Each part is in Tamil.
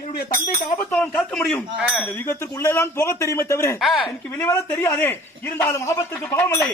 என்னுடைய தந்தைக்கு ஆபத்தாலும் காக்க முடியும். இந்த யுகத்திற்கு உள்ளேதான் போக தெரியுமே தவிர எனக்கு வெளிவர தெரியாதே. இருந்தாலும் ஆபத்துக்கு பாவமில்லை.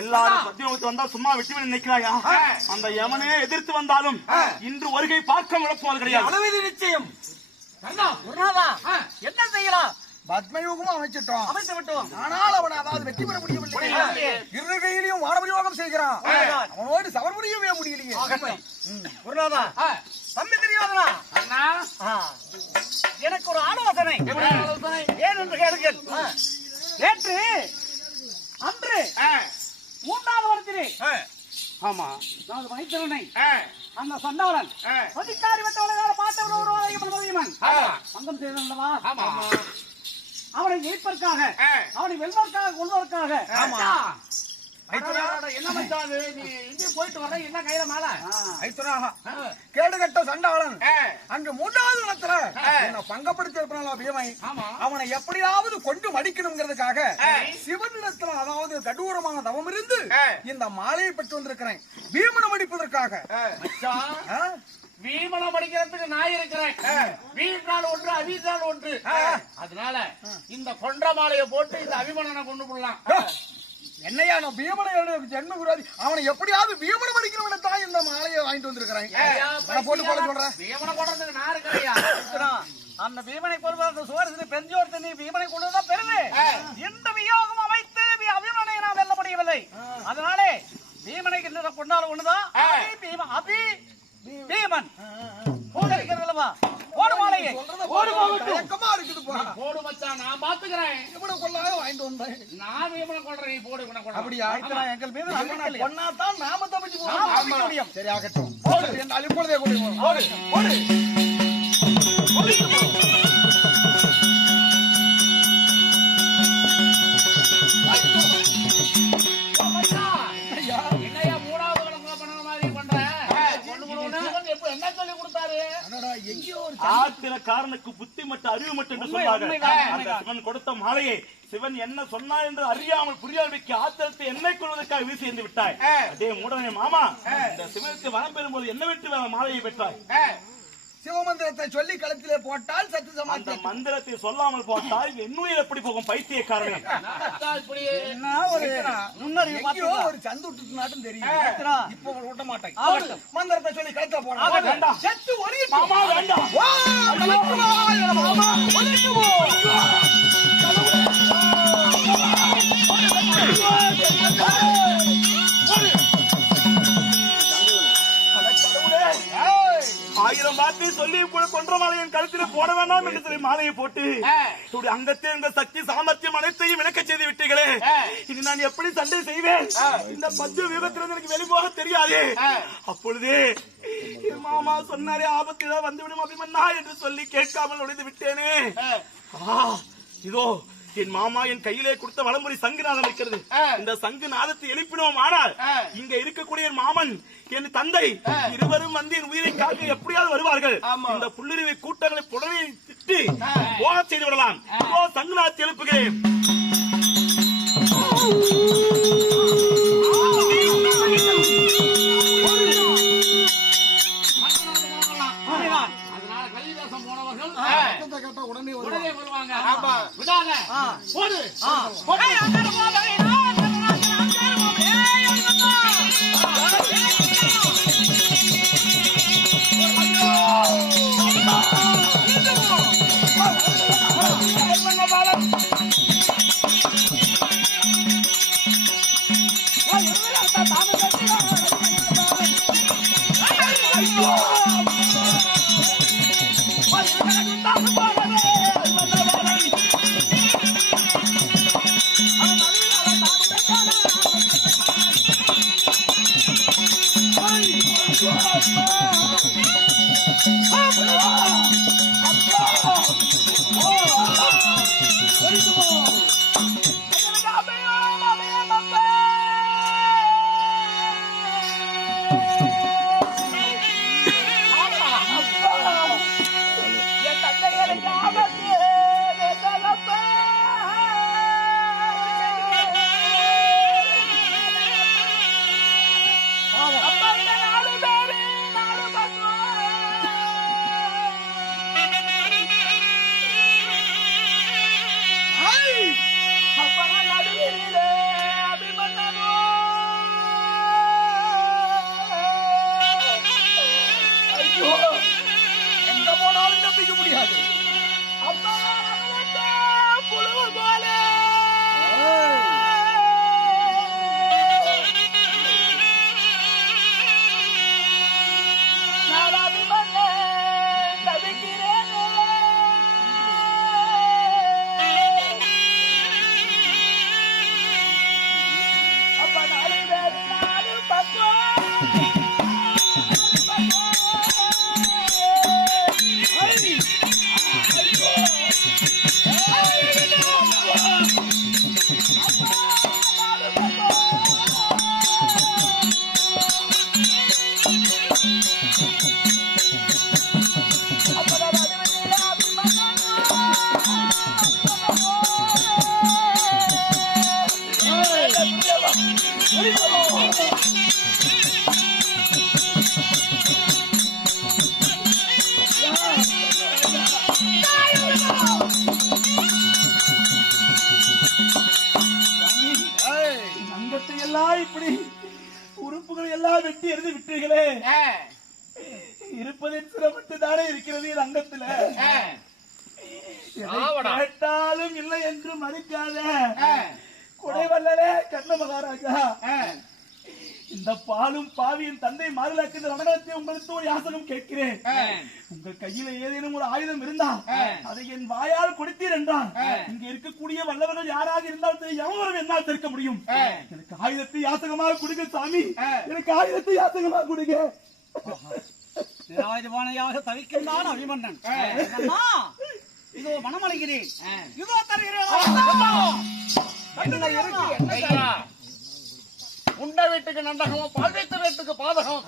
எல்லாரும் சத்தியமூர்த்தி வந்தா சும்மா விட்டு நினைக்கிறாயா? அந்த யமனே எதிர்த்து வந்தாலும் இன்று வருகை பார்க்க விளக்குவது கிடையாது. நிச்சயம் என்ன செய்யலாம்? பத்மயோகமும் அமைச்சு விட்டோம். ஆனால் அவன் அதாவது வெற்றி பெற முடியவில்லை. இரு கையிலையும் வானபிரயோகம் செய்கிறான். அவனோடு சவர்முடியவே முடியலையே. தம்பி தெரியாதா? எனக்கு ஒரு ஆலோசனை. ஏன் என்று கேளுங்கள். நேற்று அன்று 3வது வருடத்திலே ஆமா நான் வைத்திருந்தேன். அந்த சண்டவரன் பதிக்காரி வெட்டவளை பார்த்தவன் அங்கம் செய்தவன் அவனை ஜெயிப்பதற்காக அவனை வெல்வதற்காக கொள்வதற்காக என்ன மச்சாது நீ இங்கே போயிட்டு வர என்ன கையில மேல கேடுகட்ட சண்டாளன் அங்கு 3வது இடத்துல என்ன பங்கப்படுத்தி இருப்பான பீமை அவனை எப்படியாவது கொண்டு மடிக்கணுங்கிறதுக்காக சிவனிடத்துல அதாவது கடூரமான தவம் இருந்து இந்த மாலையை பெற்று வந்திருக்கிறேன் பீமனை மடிப்பதற்காக. வீமனம் படிக்கிறதுக்கு நான் இருக்கிறேன். வீட்டால் ஒன்று அவிட்டால் ஒன்று. அதனால இந்த கொன்ற மாலையை போட்டு இந்த அபிமனனை கொண்டு போடலாம். என்னையா நான் பீமனை ஜென்ம குராதி அவனை எப்படியாவது பீமனை மடிக்கிறவனை தான் இந்த மாலையை வாங்கிட்டு வந்திருக்கிறேன். போட்டு போட சொல்றேன். பீமனை போடுறதுக்கு நான் இருக்கிறையா? அந்த பீமனை பொறுத்த சோறு பெஞ்சோர் தண்ணி பீமனை கொண்டுதான் பெருது. இந்த வியோகம் அமைத்து அபிமனை நான் வெல்ல முடியவில்லை. அதனாலே பீமனை கொண்டாலும் ஒண்ணுதான் பீமன் போடு இருக்கிறதல்லவா போடு மாலையை போடு போடு மச்சான் நான் பாத்துக்கிறேன். இவனை கொள்ளாக வாங்கிட்டு வந்தேன். நான் பீமனை கொள்றேன் நீ போடு இவனை கொள்ற. அப்படியா? எங்கள் மீது பொண்ணாத்தான் நாம தப்பிச்சு போக முடியும். சரி ஆகட்டும் போடு என் அழிப்பொழுதே போடு போடு என்னையா 3வது கணக்கு பண்ண மாதிரி பண்ற? என்ன சொல்லி கொடுத்தாரு? ஆத்திரக்காரனுக்கு புத்தி மட்டும் அறிவு மட்டும் என்று சொன்னாங்க. சிவன் கொடுத்த மாலையை சிவன் என்ன சொன்னார் என்று அறியாமல் புரியாமைக்கு ஆத்திரத்தை என்னை கொள்வதற்காக வீசி எறிந்து விட்டாய். அதே மூடனே மாமா இந்த சிவனுக்கு வரம் பெறும்போது என்ன விட்டு மாலையை பெற்றாய்? சிவமந்திரத்தை சொல்லி களத்திலே போட்டால் சத்து சமாதி. அந்த மந்திரத்தை சொல்லாமல் போட்டால் என்னுயிர் எப்படி போகும் பைத்தியக்காரன்? ஒரு சந்து விட்டு நாட்டும் தெரியும். இப்ப விட்ட மாட்டேன். மந்திரத்தை சொல்லி களத்துல போனா செத்து ஒரு மாமா வேண்டாம். ஆயிரம் வார்த்தை சொல்லி கூட கொன்ற மாலையின் கழுத்தில் போட வேண்டாம் என்று சொல்லி மாலையை போட்டு அங்கத்தே இந்த சக்தி சாமர்த்தியம் அனைத்தையும் விளக்க செய்து விட்டீர்களே. இனி நான் எப்படி சண்டை செய்வேன்? இந்த 10 விபத்திலிருந்து எனக்கு வெளிப்போக தெரியாது. அப்பொழுது என் மாமா சொன்னாரே ஆபத்தில் வந்துவிடும் அபிமன்னா என்று சொல்லி கேட்காமல் நுழைந்து விட்டேனே. இதோ என் மாமா என் கையிலே கொடுத்த வலம்புரி சங்குநாதம் இருக்கிறது. இந்த சங்கு நாதத்தை எழுப்பினோம். ஆனால் இங்க இருக்கக்கூடிய என் மாமன் என் தந்தை இருவரும் வந்து என் உயிரை காக்க எப்படியாவது வருவார்கள். இந்த புல்லுரிமை கூட்டங்களை புடவை திட்டு போக செய்து விடலாம். சங்குநாதத்தை எழுப்புகிறேன். உடனே வருவாங்க. விடாத போடு அங்கத்தை எல்லாம் இப்படி உறுப்புகளை எல்லாம் வெட்டி எறிந்து விட்டீர்களே. இருப்பதின் சிரமட்டு தானே இருக்கிறது என் அங்கத்துல. கேட்டாலும் இல்லை என்று மறுக்காத கொடைவல்லரே கண்ண மகாராஜா, இந்த பாலும் பாவியின் தந்தை மாறுலாக்கு ரணகத்தை உங்களுக்கு ஒரு யாசகம் கேட்கிறேன். உங்கள் கையில ஏதேனும் ஒரு ஆயுதம் இருந்தா அதை என் வாயால் கொடுத்தீர் என்றால் இங்க இருக்கக்கூடிய வல்லவர்கள் யாராக இருந்தாலும் எவரும் என்னால் தடுக்க முடியும். எனக்கு ஆயுதத்தை யாசகமாக கொடுங்க சாமி, எனக்கு ஆயுதத்தை யாசகமாக கொடுங்க. நிராயுதபாணியாக தவிக்கின்றான் அபிமன்னன். இதோ மனமளிக்கிறேன், இதோ தருகிறேன். உண்ட வீட்டுக்கு நண்டகமும் பால் வைத்த வீட்டுக்கு பாதகம்.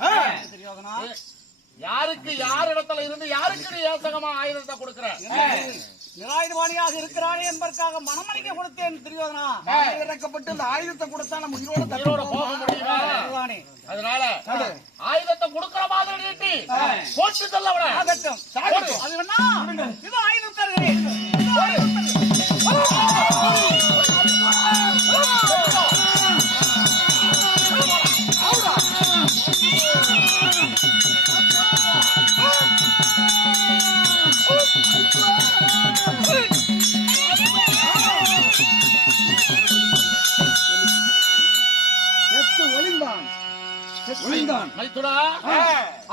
யாருக்கு யார் இடத்துல இருந்து யாருக்கு ஏசகமா ஆயுதத்தை கொடுக்கிற? நிராயுதபாணியாக இருக்கிறானே என்பதற்காக மனமளிக்க கொடுத்தேன் துரியோதனா. இறக்கப்பட்டு இந்த ஆயுதத்தை கொடுத்தா நம்ம உயிரோட உயிரோட போக முடியுமா? அதனால ஆயுதத்தை கொடுக்கிற மாதிரி நீட்டி போட்டு சொல்ல விட. அது வேணா இதோ ஆயுதம் தருகிறேன்.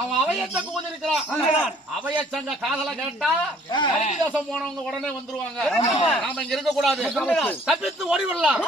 அவன் அவையச்சங்க ஊதிருக்கிறான். அவையச்சங்க காதல கேட்டா தேசம் போனவங்க உடனே வந்துருவாங்க. நாம இங்க இருக்க கூடாது, தப்பித்து ஓடி விடலாம்.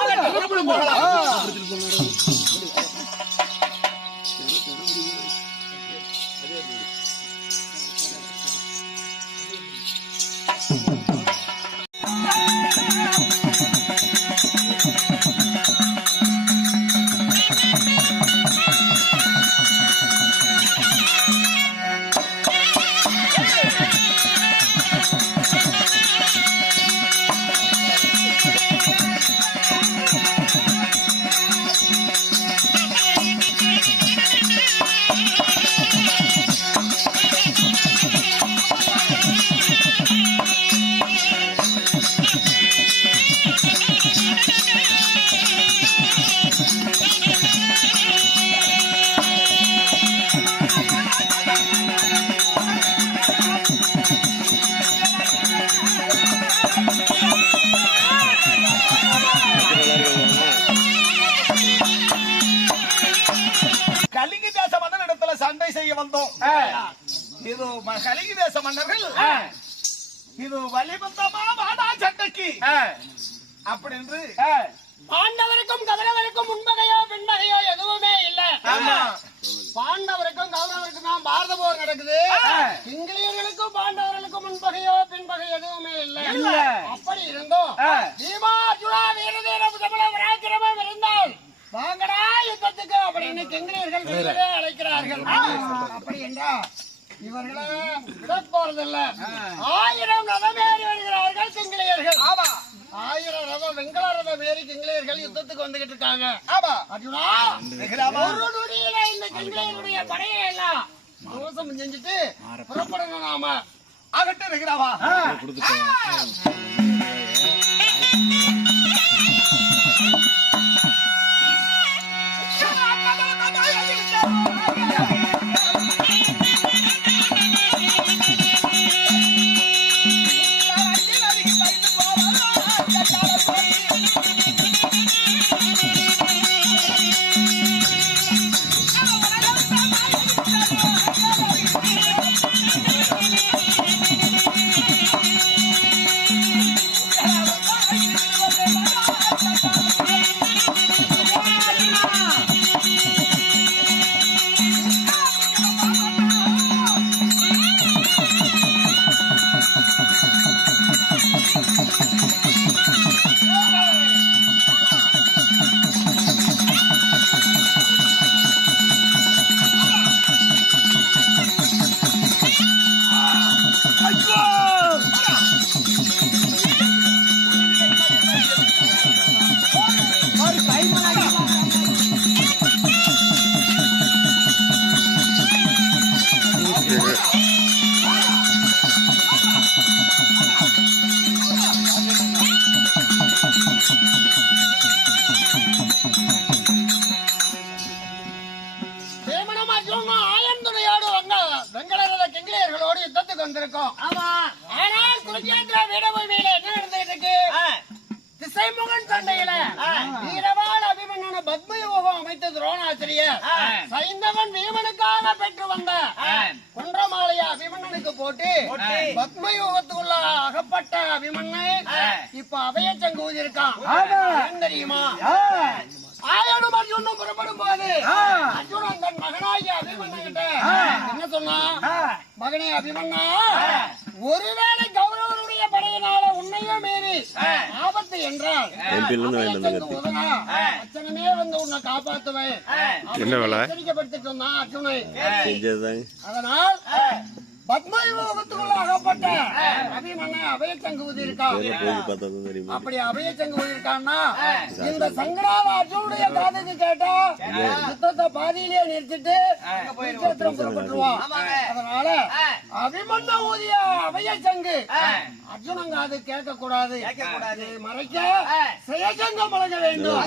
இது கலிங்க தேச மன்னர்கள் இது வலிபந்தமா வாடா சட்டைக்கு அப்படின்னு பாண்டவருக்கும் கௌரவருக்கும் முன்பகையோ பின்பகையோ எதுவுமே இல்ல. பாண்டவருக்கும் கௌரவருக்கும் தான் பாரத போர் நடக்குது. சிங்களீர்களுக்கும் பாண்டவர்களுக்கும் முன்பகையோ பின்பகை எதுவுமே இல்ல. அப்படி இருந்தோம் பீமா அர்ஜுனா வீரதீரம் தமிழ பராக்கிரமம் இருந்தால் வாங்கடா யுத்தத்துக்கு அப்படின்னு சிங்களீர்கள் அழைக்கிறார்கள். அப்படி என்றா இவர்களை விட போறதில்ல. 1000 ரதம் ஏறி வருகிறார்கள் சிங்களீர்கள். 1000 ரதம் வெங்கல ரதம் ஏறி சிங்களீர்கள் யுத்தத்துக்கு வந்துகிட்டு இருக்காங்க. அர்ஜுனா ஒரு நொடியில இந்த சிங்களீர்களுடைய படையை எல்லாம் மோசம் செஞ்சுட்டு புறப்படணும். நாம ஆகட்டும் இருக்கிறாவா திருமணம் அர்ஜுனனும் ஆயன் துணையோடு வெங்கடரத கிங்கிலியர்களோடு யுத்தத்துக்கு வந்திருக்கோம். ஆனால் குருஜேந்திர வீரபூமியில என்ன நடந்துட்டு இருக்கு? திசைமுகன் சண்டையில வீரவாள் அபிமன்னன பத்மயோகம் அமைத்த துரோணாசிரியர் சைந்தவன் வீமனுக்காக பெற்று வந்த குன்றமாலைய அபிமன்னனுக்கு போட்டு பத்மயோகத்துக்குள்ள அகப்பட்ட அபிமன்னன் இப்ப அபயச்சங்கு ஊதியிருக்கான். தெரியுமா? ஆயனும் அர்ஜுனும் புறப்படும் போது அர்ஜுனன் தன் மகனாகிய அபிமன்னன்கிட்ட என்ன சொன்னா? மகனே அபிமன்னா, ஒருவேளை கௌரவனுடைய படையினால உன்னையும் மீறி ஆபத்து என்றால் அச்சனமே வந்து உன்னை காப்பாத்துவேன் எச்சரிக்கைப்படுத்திட்டு இருந்தான் அர்ஜுனை. அதனால் பத்மயோகத்துக்குள்ள அகப்பட்ட அபிமன்னன் அபயச்சங்கு ஊதியிருக்கான். அப்படி அபயச்சங்கு ஊதியிருக்கான்னா இந்த சங்கரால அர்ஜுனுடைய காதுக்கு கேட்டா யுத்தத்தை பாதியிலேயே நிறுத்திட்டு புறப்பட்டுருவான். அதனால அபிமன்ன ஊதிய அபயச்சங்கு அர்ஜுனன் காது கேட்க கூடாது, மறைக்க செயச்சங்கம் வழங்க வேண்டும்.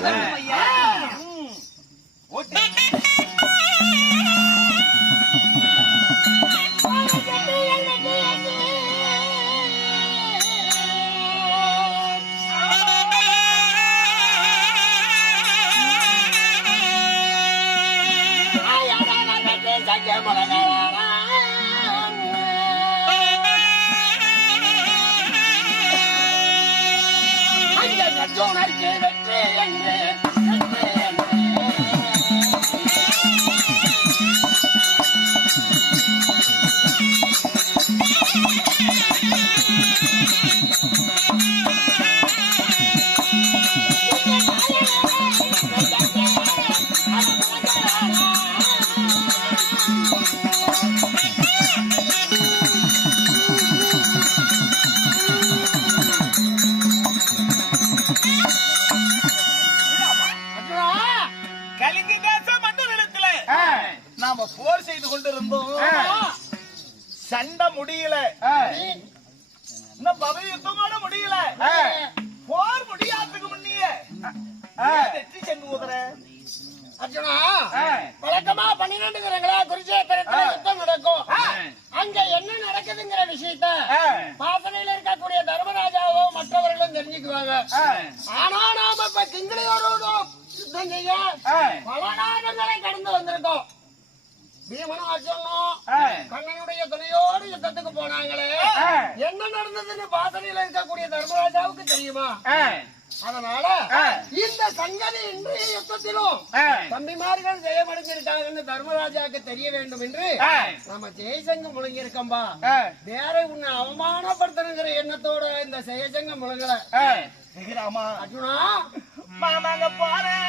அர்ஜுனருக்கு வெற்றி என்று போர் செய்து கொண்டிருந்தோம். சண்டை முடியல, இன்னும் பதவி யுத்தமான முடியல. போர் முடியாததுக்கு முன்னியே வெற்றி சென்று ஊதுற அர்ஜுனா, வழக்கமா 12 குருஜேத்திரத்துல யுத்தம் நடக்கும். அங்க என்ன நடக்குதுங்கிற விஷயத்த பாசனையில இருக்கக்கூடிய தர்மராஜாவோ மற்றவர்களும் தெரிஞ்சுக்குவாங்க. ஆனா நாம இப்ப கிங்கிலியோட யுத்தம் செய்ய பல நாடுகளை கடந்து வந்திருக்கோம். பீமனும் அர்ஜுனும் கண்ணனுடைய துணையோடு யுத்தத்துக்கு போனாங்களே, என்ன நடந்ததுன்னு பாசனையில இருக்கக்கூடிய தர்மராஜாவுக்கு தெரியுமா? அதனால இந்த சங்கதி இன்றைய யுத்தத்திலும் தம்பிமார்கள் ஜெயமடைஞ்சிருக்காங்கன்னு தர்மராஜாவுக்கு தெரிய வேண்டும் என்று நம்ம ஜெயசங்கம் முழங்கியிருக்கோம்பா. வேற உன்னை அவமானப்படுத்தணுங்கிற எண்ணத்தோட இந்த ஜெயசங்கம் முழங்கல. அர்ஜுனா, மாமாங்க போறேன்.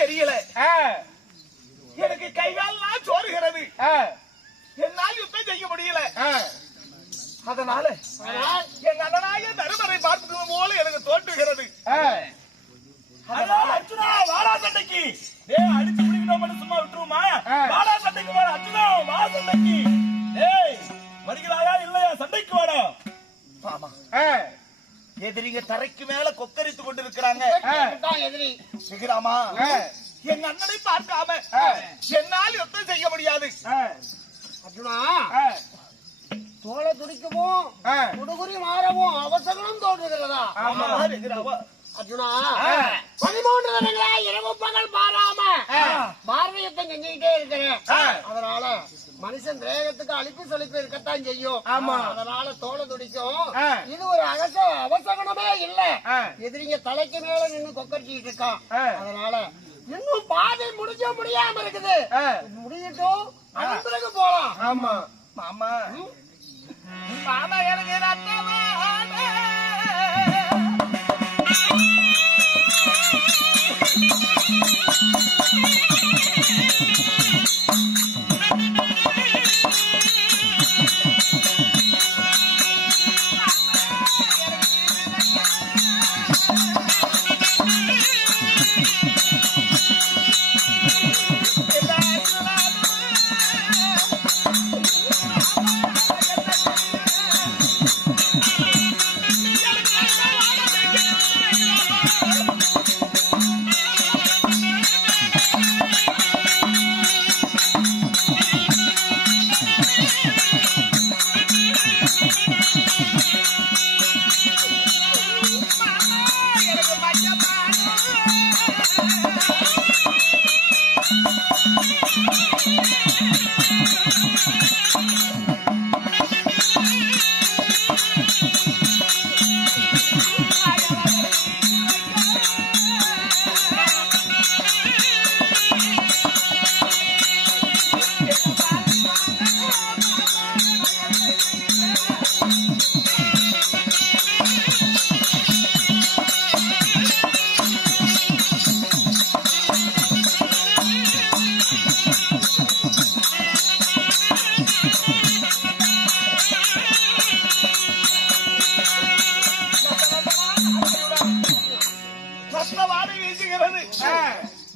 தெரியல, எனக்கு கைகால்லாம் சோறுகிறது, என்னால் யுத்தம் செய்ய முடியல. அதனால எங்க அண்ணனாய தருமரை பார்ப்பது போல எனக்கு தோன்றுகிறது. அதனால அர்ஜுனா, வாடா சண்டைக்கு. அடிச்சு முடிக்கணும் சும்மா விட்டுருமா? வாடா எதிரிங்க தரைக்கு மேல கொக்கரித்து கொண்டிருக்கிறாங்க. எதிரி விக்ராமா, எங்க அண்ணனை பார்க்காம என்னால் யுத்தம் செய்ய முடியாது. அர்ஜுனா, தோலை துடிக்கவும் குடுகுறி மாறவும் அவசரம் தோன்றுகிறதா? அர்ஜுனா, 13 தினங்களா இரவு பகல் பாராம பார்வையத்தை செஞ்சுக்கிட்டே இருக்கிறேன். அதனால மனுஷன் தேகத்துக்கு அழிப்பு செழிப்பு இருக்கத்தான் செய்யும். அதனால தோலை துடிக்கும். இது ஒரு அவசகனமே இல்ல. எதிரிங்க தலைக்கு மேல நின்னு கொக்கரிச்சிட்டு இருக்கான். அதனால இன்னும் பாதை முடியாம இருக்குது. முடியட்டும், அதன் பிறகு போலாம். ஆமா மாமா, மாமா எனக்கு ரத்தமா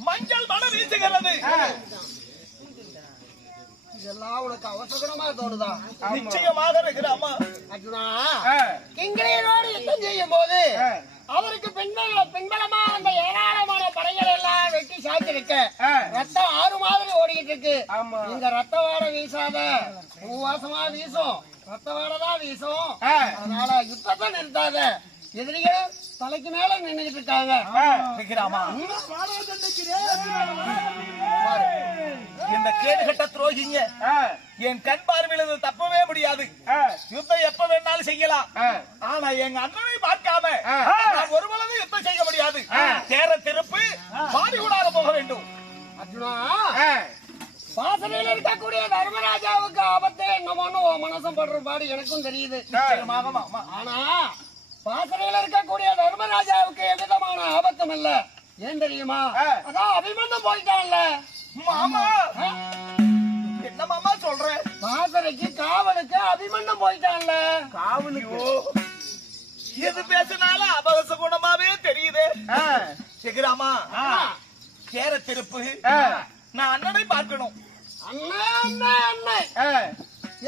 மஞ்சள் மனம் வீசுகிறது. இதெல்லாம் உனக்கு அவசரமா தோணுதா? நிச்சயமாக இருக்கிறாமா. அர்ஜுனா, கிங்கிலியரோடு யுத்தம் செய்யும் போது அவருக்கு பின்பலமா அந்த ஏராளமான படைகள் எல்லாம் வெட்டி சாய்ச்சிருக்க ரத்தம் 6 மாதிரி ஓடிக்கிட்டு இருக்கு. இங்க ரத்த வாடை வீசாத, பூவாசமா வீசும், ரத்த வாடை தான் வீசும். அதனால யுத்தத்தை நிறுத்தாத. எதிரிகள் தலைக்கு மேல நின்னுகிட்டு இருக்காங்க. இந்த கேடுகட்ட துரோகிங்க என் கண் பார்வையில தப்பவே முடியாது. யுத்தம் எப்ப வேணாலும் செய்யலாம். ஆனா எங்க அண்ணனை பார்க்காம நான் ஒரு பொழுது யுத்தம் செய்ய முடியாது. தேர திருப்பு பாடிகூடாக போக வேண்டும். அர்ஜுனா, வாசனையில் இருக்கக்கூடிய தர்மராஜாவுக்கு ஆபத்து என்னமோன்னு மனசம் படுற பாடு எனக்கும் தெரியுது. ஆனா வாசனையில் இருக்கக்கூடிய தர்மராஜாவுக்கு எவ்விதமான ஆபத்தும் இல்ல. ஏன் தெரியுமா? அதான் அபிமன்யம் போயிட்டான்ல. மாமா, என்ன மாமா சொல்ற? வாசனைக்கு காவலுக்கு அபிமன்யம் போயிட்டான்ல. காவலுக்கு எது பேசினாலும் அபகச குணமாவே தெரியுது. சிகராமா, சேர திருப்பு நான் அண்ணனை பார்க்கணும். அண்ணே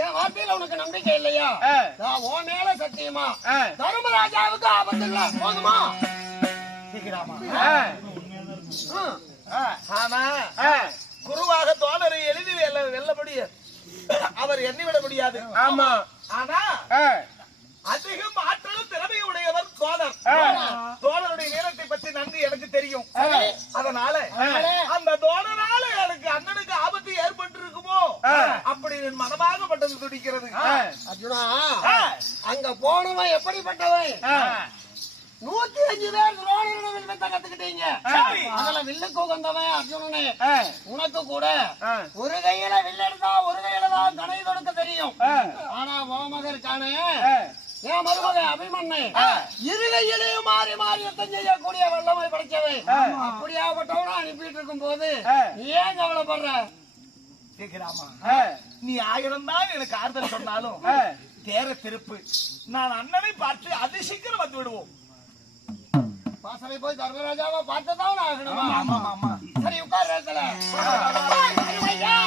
என் வார்த்தையில உனக்கு நம்பிக்கை இல்லையா? நான் உன் மேல சத்தியமா தர்மராஜாவுக்கு ஆபத்து இல்ல. போதுமா? ஆனா குருவாக தோழரை எளிதில் வெல்ல முடியும். அவர் எண்ணிவிட முடியாது. ஆமா, ஆனா அதிகம் ஆற்றலும் திறமை உடையவர் தோழர். தோழருடைய வீரத்தை பற்றி நன்கு எனக்கு தெரியும். அதனால அந்த தோழரால எனக்கு அண்ணனுக்கு ஆபத்து ஏற்பட்டு இருக்குமோ அப்படி என் மனமாக பட்டது துடிக்கிறது. அர்ஜுனா, அங்க போனவன் எப்படிப்பட்டவன்? 105 பேர் துரோணரிடம் வில்வித்தை கத்துக்கிட்டீங்க. அதுல வில்லுக்கு உகந்தவன் அர்ஜுனனே. உனக்கு கூட ஒரு கையில வில் எடுத்தா ஒரு கையில தான் கணை தொடுக்க தெரியும். ஆனா மகருக்கான என் மருமகன் அபிமன்யு இரு கையிலையும் மாறி மாறி யுத்தம் செய்யக்கூடிய வல்லமை படைச்சவை. அப்படியாப்பட்டவன அனுப்பிட்டு இருக்கும் போது நீ ஏன் கவலைப்படுற? நீ 1000 தான் எனக்கு ஆறுதல் சொன்னாலும் தேர திருப்பு நான் அண்ணனை பார்த்து அதிசீக்கிரம் வந்து விடுவோம். வாசனை போய் தர்மராஜாவை பார்த்துதான் ஆகணுமா? சரி, உட்கார் இடத்துல. Yeah.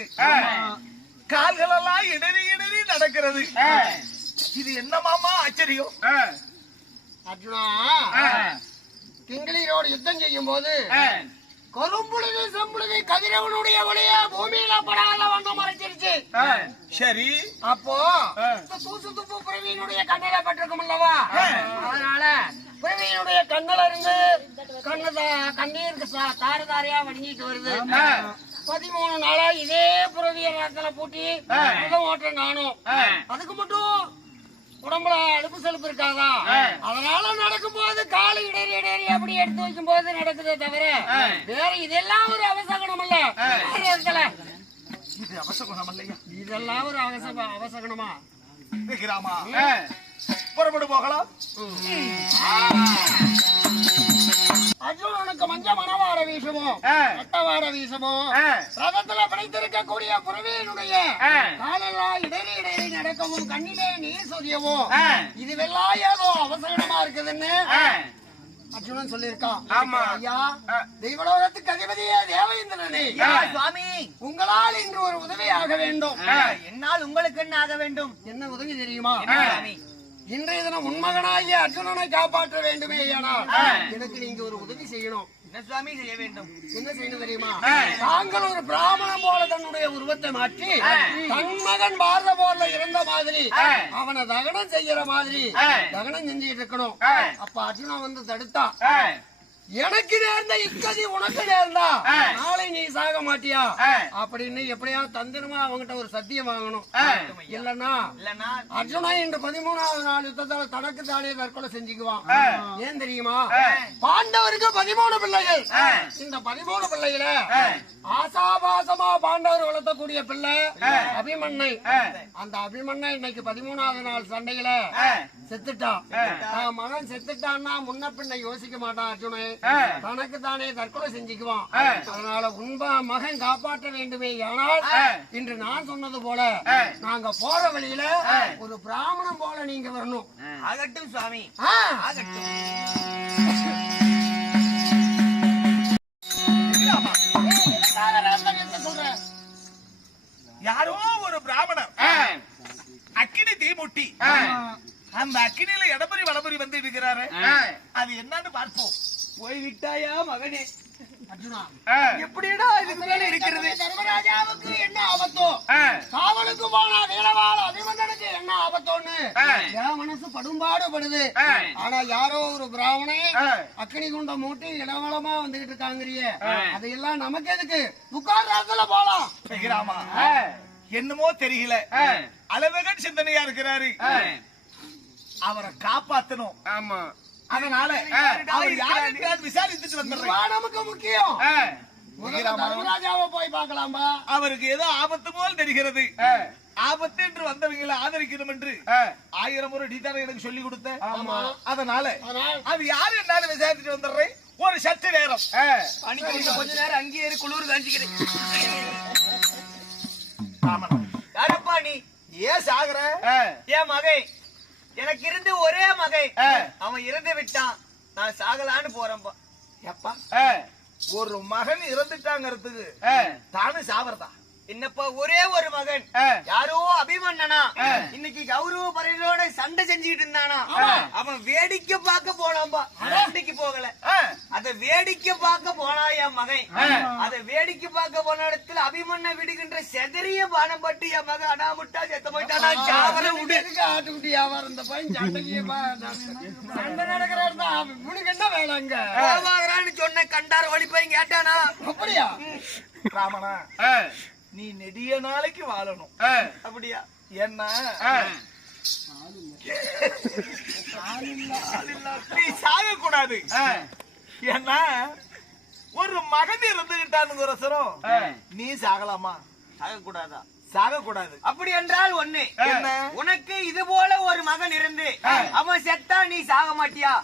இருக்கிறது. கால்கள் எல்லாம் இடறி இடறி நடக்கிறது. இது என்னமாமா ஆச்சரியம்? அர்ஜுனா, கிங்கிலியோடு யுத்தம் செய்யும் போது கரும்புழுதி செம்புழுதி கதிரவனுடைய ஒளிய பூமியில படாத வண்ணம் மறைச்சிருச்சு. சரி, அப்போ இந்த தூசு துப்பு புறவியினுடைய கண்ணில பட்டிருக்கும் அல்லவா? அதனால புறவியினுடைய கண்ணில இருந்து கண்ணீர் தாறு தாரையா வடிஞ்சிட்டு வருது. 13 நாளா இதே புறவிய நேரத்துல பூட்டி ஓட்டுற நானும். அதுக்கு மட்டும் உடம்புல அலுப்பு செலுப்பு இருக்காதா? அதனால நடக்கும் போது காலை இடறி இடறி அப்படி எடுத்து வைக்கும் போது நடக்குதே தவிர வேற இதெல்லாம் ஒரு அவசகனம் இல்ல. இது அவசகுணம் இல்லையா? இதெல்லாம் ஒரு அவசகனமா? கிராமா, புறப்படு போகலாம். அர்ஜுனனுக்கு மஞ்ச மணவாட வீசமும் ரத்தவாட வீசமும் ரதத்துல பிடித்திருக்கக்கூடிய புறவியினுடைய காலெல்லாம் இடறி இடறி நடக்கவும் கண்ணிலே நீர் சொரியவும் இதுவெல்லாம் ஏதோ அவசரமா இருக்குதுன்னு அர்ஜுனன் சொல்லியிருக்கான். ஆமா ஐயா, தெய்வலோகத்துக்கு அதிபதியே தேவேந்திரனே, சுவாமி, உங்களால் இன்று ஒரு உதவி ஆக வேண்டும். என்னால் உங்களுக்கு என்ன ஆக வேண்டும்? என்ன உதவி தெரியுமா? இன்றைய தினம் உன்மகனாகிய அர்ஜுனனை காப்பாற்ற வேண்டுமே. ஆனால் எனக்கு நீங்க ஒரு உதவி செய்யணும். என்ன சுவாமி செய்ய வேண்டும்? என்ன செய்யணும் தெரியுமா? தாங்கள் ஒரு பிராமணன் போல தன்னுடைய உருவத்தை மாற்றி தன் மகன் பாரத போர்ல இறந்த மாதிரி அவனை தகனம் செய்யற மாதிரி தகனம் செஞ்சுட்டு இருக்கணும். அப்ப அர்ஜுனா வந்து தடுத்தா, எனக்கு நேர்ந்த இக்கதி உனக்கு நேர்ந்தா நாளை நீ சாக மாட்டியா அப்படின்னு எப்படியா தந்திரமா அவங்கிட்ட ஒரு சத்தியம் வாங்கணும். இல்லன்னா அர்ஜுனா இன்று 13வது நாள் யுத்தத்தால தனக்கு தானே தற்கொலை செஞ்சுக்குவான். ஏன் தெரியுமா? பாண்டவருக்கு 13 பிள்ளைகள். இந்த 13 பிள்ளைகள ஆசாபாசமா பாண்டவர் வளர்த்தக்கூடிய பிள்ளை அபிமன்னை. அந்த அபிமன்னை இன்னைக்கு 13வது நாள் சண்டையில செத்துட்டான். மகன் செத்துட்டான்னா முன்ன பின்ன யோசிக்க மாட்டான் அர்ஜுனை. தனக்கு தானே தற்கொலை செஞ்சுக்குவான். அதனால உண்பா மகன் காப்பாற்ற வேண்டுமே. ஆனால் இன்று நான் சொன்னது போல நாங்க போற வழியில ஒரு பிராமணன் போல நீங்க வரணும். ஆகட்டும் சுவாமி, ஆகட்டும். சொல்றேன், யாரோ ஒரு பிராமணர் அக்கினி தீமுட்டி அந்த அக்கினியில இடபுரி வலபுரி வந்து இருக்கிறாரு. அது என்னன்னு பார்ப்போம். போய்விட்டாயா மகனே? அர்ஜுனா, எப்படிடா இதுக்கு மேல இருக்கிறது? தர்மராஜாவுக்கு என்ன ஆபத்தோ, காவலுக்கு போனா வீரவாள அபிமன்னனுக்கு என்ன ஆபத்தோன்னு என் மனசு படும்பாடுபடுது. ஆனா யாரோ ஒரு பிராமணே அக்கினி குண்ட மூட்டி இடவளமா வந்துகிட்டு இருக்காங்கறியே, அதையெல்லாம் நமக்கு எதுக்கு? துக்காரத்துல போலாம். கிராமா, என்னமோ தெரியல, அளவகன் சிந்தனையா இருக்கிறாரு. அவரை காப்பாத்தணும். ஆமா, அதனால அவர் யாருன்னு விசாரித்துட்டு வந்துடுறேன். நமக்கு முக்கியம். தர்மராஜாவை போய் பார்க்கலாம்பா. அவருக்கு ஏதோ ஆபத்து போல் தெரிகிறது. ஆபத்து என்று வந்தவங்களை ஆதரிக்கணும் என்று 1000 முறை நீதானே எனக்கு சொல்லி கொடுத்த. அதனால அது யாரு என்னாலும் விசாரிச்சுட்டு வந்துடுறேன். ஒரு சற்று நேரம் கொஞ்ச நேரம் அங்கேயே குளிர் காஞ்சிக்கிறேன். யாரப்பா நீ? ஏன் சாகுற? என் மகை, எனக்கு இருந்து ஒரே மகை, அவன் இறந்து விட்டான். நான் சாகலான்னு போறேன்பா. எப்பா ஒரு மகன் இறந்துட்டாங்கிறதுக்கு தானு சாவறதா? என்னப்பா ஒரே ஒரு மகன், யாரோ அபிமன்னனா இன்னைக்கு கௌரவ பறையோட சண்டை செஞ்சுட்டு இருந்தானா. அவன் வேடிக்கை பார்க்க போனாம்பா, சண்டைக்கு போகல. அத வேடிக்கை பார்க்க போனா என் மகன். அத வேடிக்கை பார்க்க போன இடத்துல அபிமன்ன விடுகின்ற செதறிய பானம் பட்டு என் மகன் அடாமுட்டா செத்த போயிட்டானா. சாவல விடு. ஆட்டுக்குட்டி வியாபாரம் இந்த பையன் சண்டை நடக்கிற இடத்துல இவனுக்கு என்ன வேலை? அங்க போவாங்கறான்னு சொன்ன கண்டார் ஓடி போய் கேட்டானா? அப்படியா? ராமனா, நீ நெடிய நாளைக்கு வாழணும். அப்படியா? என்ன நீ சாக கூடாது. ஏன்னா ஒரு மகன் இருந்துகிட்டானுங்கிறோம். நீ சாகலாமா? சாகக்கூடாதா? சாகக்கூடாது. அப்படி என்றால் ஒண்ணு, என்ன? உனக்கு இது போல ஒரு மகன் இருந்து அவன் செத்தா நீ சாக மாட்டியா?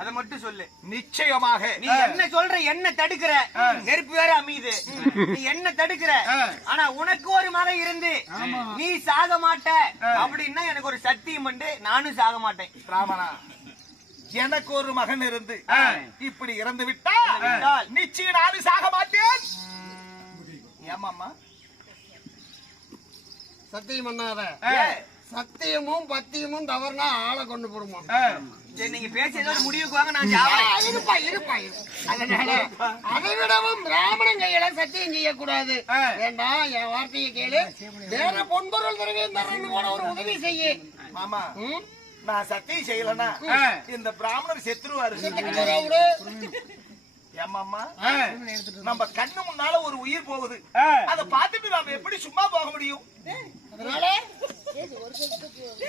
அத மட்டும் சொல்லு. நிச்சயமாக. நீ என்ன சொல்ற, என்ன தடுக்கிற? நெருப்பு வேற அமையுது, நீ என்ன தடுக்கிற? ஆனா உனக்கு ஒரு மகன் இருந்து நீ சாக மாட்ட அப்படின்னா எனக்கு ஒரு சத்தியம் உண்டு, நானும் சாக மாட்டேன். ராமனா, எனக்கு ஒரு மகன் இருந்து இப்படி இறந்து விட்டால் நிச்சயம் நானும் சாக மாட்டேன். ஏமாமா சத்தியம் பண்ணாத. சத்தியமும் பத்தியமும் தவறுனா ஆளை கொண்டு போடுமா. சரி, நீங்க பேசி ஏதோ ஒரு முடிவுக்கு வாங்க, நான் சாவறேன். இருப்பா. அதனால அதை விடவும் பிராமணன் கையில சத்தியம் செய்யக்கூடாது. வேண்டாம், என் வார்த்தையை கேளு. வேற பொன்பொருள் தருவேன் கூட ஒரு உதவி செய்ய. மாமா, நான் சத்தியம் செய்யலன்னா இந்த பிராமணர் செத்துருவாரு. ஏமாமா, நம்ம கண்ணு முன்னால ஒரு உயிர் போகுது, அதை பார்த்துட்டு நாம எப்படி சும்மா போக முடியும்? அதனால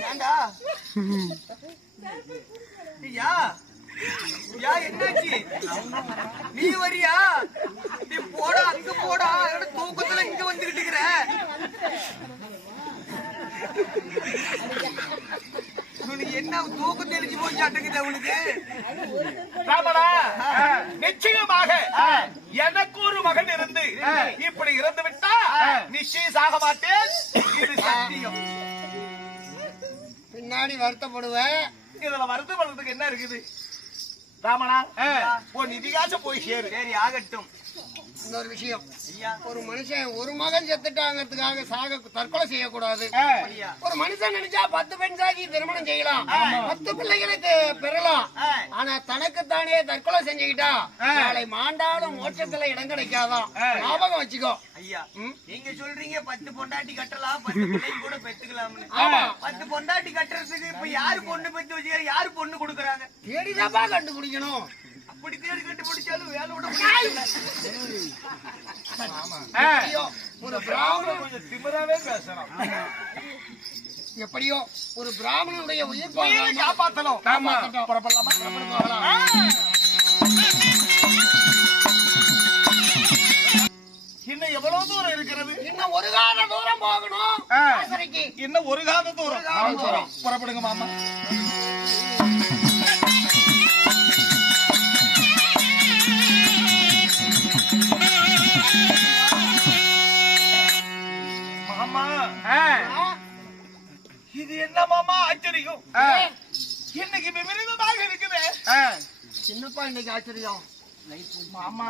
ஏண்டா என்னாச்சு? நீ வரியா? நீ போடா, அங்க போடா. தூக்கத்துல இங்க வந்துகிட்டு இருக்கிற. என்ன தூக்கம் தெரிஞ்சு போய் சாட்டுக்குது அவனுக்கு. நிச்சயமாக எனக்கு ஒரு மகன் இருந்து இப்படி இறந்து விட்டா நிச்சயம் சாக மாட்டேன். இது சத்தியம். பின்னாடி வருத்தப்படுவேன். இதுல வருத்தப்படுறதுக்கு என்ன இருக்குது? ராமனா, உன் இதிகாசம் போய் சேரு. சரி, ஆகட்டும். இன்னொரு விஷயம், ஒரு மனுஷன் ஒரு மகன் செத்துட்டாங்கிறதுக்காக தற்கொலை செய்யக்கூடாது. ஒரு மனுஷன் நினைச்சா 10 பெண் சாதி திருமணம் செய்யலாம், 10 பிள்ளைகளை பெறலாம். ஆனா தனக்குத்தானே தற்கொலை செஞ்சுக்கிட்டா நாளை மாண்டாலும் மோட்சத்துல இடம் கிடைக்காதான். ஞாபகம் வச்சுக்கோ. ஐயா, நீங்க சொல்றீங்க 10 பொண்டாட்டி கட்டலாம், 10 பிள்ளைங்க கூட பெத்துக்கலாம்னு. 10 பொண்டாட்டி கட்டுறதுக்கு இப்ப யாரு பொண்ணு பெத்து வச்சு யாரு பொண்ணு கொடுக்கறாங்க? தேடிதாப்பா கண்டுபிடிக்கணும். அப்படி தேடி கண்டுபிடிச்சாலும் வேலை விட ஒரு பிராமணன் கொஞ்சம் திமிராவே பேசணும். எப்படியோ ஒரு பிராமணனுடைய உயிர் காப்பாத்தணும். புறப்படலாமா? இன்னும் எவ்வளவு தூரம் இருக்கிறது? இன்னும் ஒரு காத தூரம் போகணும். இன்னும் ஒரு காத தூரம். புறப்படுங்க மாமா. மாமா, இது என்ன மாமா ஆச்சரியம்? இன்னைக்கு விபரீதமாக இருக்குது. சின்னப்பா இன்னைக்கு ஆச்சரியம். மாமா,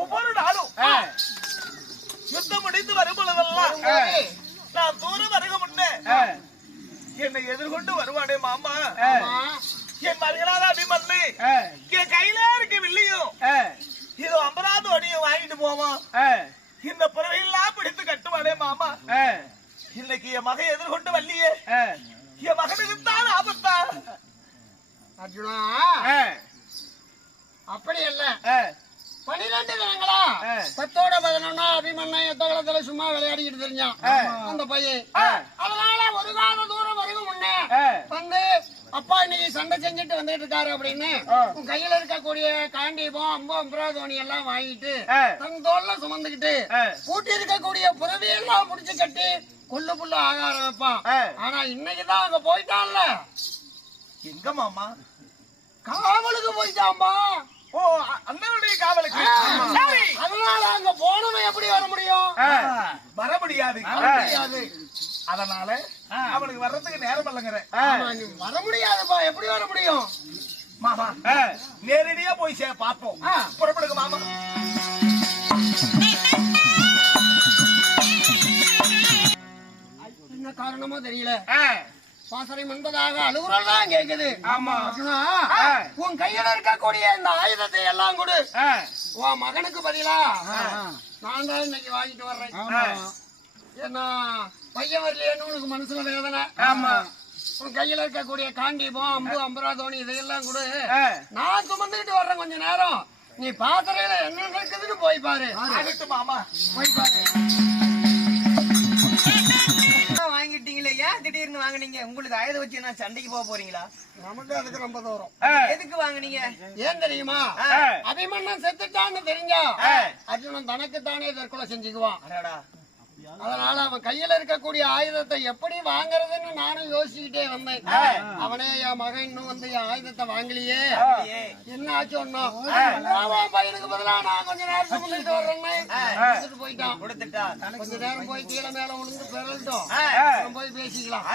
ஒவ்வொரு நாளும் யுத்தம் முடிந்து வரும் பொழுதெல்லாம் நான் தூரம் வருக முன்னே என்னை எதிர்கொண்டு வருவானே மாமா, என் மகனான அபிமன்னி என் கையில இருக்க வில்லியும் இது 50வது அடியும் வாங்கிட்டு போவான். இந்த புறவையெல்லாம் பிடித்து கட்டுவானே மாமா. இன்னைக்கு என் மகன் எதிர்கொண்டு வல்லியே, என் மகனுக்குத்தான் ஆபத்தா? அர்ஜுனா, அப்படி அல்ல. 12 தினங்களா பத்தோட 11 அபிமன்னன் யுத்த காலத்துல சும்மா விளையாடிக்கிட்டு தெரிஞ்சான் அந்த பையன். அதனால ஒரு கால தூரம் வரைக்கும் முன்னே வந்து அப்பா இன்னைக்கு சண்டை செஞ்சுட்டு வந்துட்டு இருக்காரு அப்படின்னு உன் கையில இருக்கக்கூடிய காண்டீபம் அம்பு அம்பராதோணி எல்லாம் வாங்கிட்டு தன் தோல்ல சுமந்துக்கிட்டு பூட்டி இருக்கக்கூடிய புறவி எல்லாம் முடிச்சு கட்டி கொள்ளு புள்ள ஆகாரம் வைப்பான். ஆனா இன்னைக்குதான் அங்க போயிட்டான்ல. எங்க மாமா? காவலுக்கு போயிட்டான்பா. ஓ, அண்ணனுடைய காவலுக்கு. அதனால அங்க போனவன் எப்படி வர முடியும்? வர முடியாது. முடியாது. அதனால அவனுக்கு வர்றதுக்கு நேரம் இல்லைங்கிற. வர முடியாதுப்பா. எப்படி வர முடியும் மாமா? நேரடியா போய் பாப்போம். புறப்படுங்க மாமா. என்ன காரணமோ தெரியல. பாசறை என்பதாக அலுவலாம் கேக்குது. ஆமா. உன் கையில இருக்கக்கூடிய இந்த ஆயுதத்தை எல்லாம் கொடு. உன் மகனுக்கு பதிலா நான் தான் இன்னைக்கு வாங்கிட்டு வர்றேன். ஏன்னா பையன் வரலையேன்னு உனக்கு மனசுல வேதனை. உன் கையில இருக்கக்கூடிய காண்டீபம் அம்பு அம்பராதோணி இதையெல்லாம் கொடு. நான் சுமந்துக்கிட்டு வர்றேன். கொஞ்ச நேரம் நீ பாசறையில என்ன நடக்குதுன்னு போய் பாரு. மாமா போய் பாரு. வாங்கிட்டீங்களே, ஏன் திடீர்னு வாங்குனீங்க? உங்களுக்கு ஆயுத வச்சு நான் சண்டைக்கு போக போறீங்களா? நமக்கு அதுக்கு ரொம்ப தூரம். எதுக்கு வாங்குனீங்க? ஏன் தெரியுமா? அபிமன்னன் செத்துட்டான்னு தெரிஞ்சா அர்ஜுனன் தனக்குத்தானே தற்கொலை செஞ்சுக்குவான். அதனால அவன் கையில இருக்கக்கூடிய ஆயுதத்தை எப்படி வாங்குறதுன்னு நானும் யோசிச்சுக்கிட்டே வந்தேன். அவனே என் மகன் இன்னும் வந்து என் ஆயுதத்தை வாங்கலையே, என்ன ஆச்சு ஒன்னும் பையனுக்கு பதிலா நான் கொஞ்ச நேரம் சுமந்துட்டு வர்றேன்னு போயிட்டான். கொஞ்ச நேரம் போய் கீழே மேல விழுந்து பிறல்ட்டோம். போய் பேசிக்கலாம்.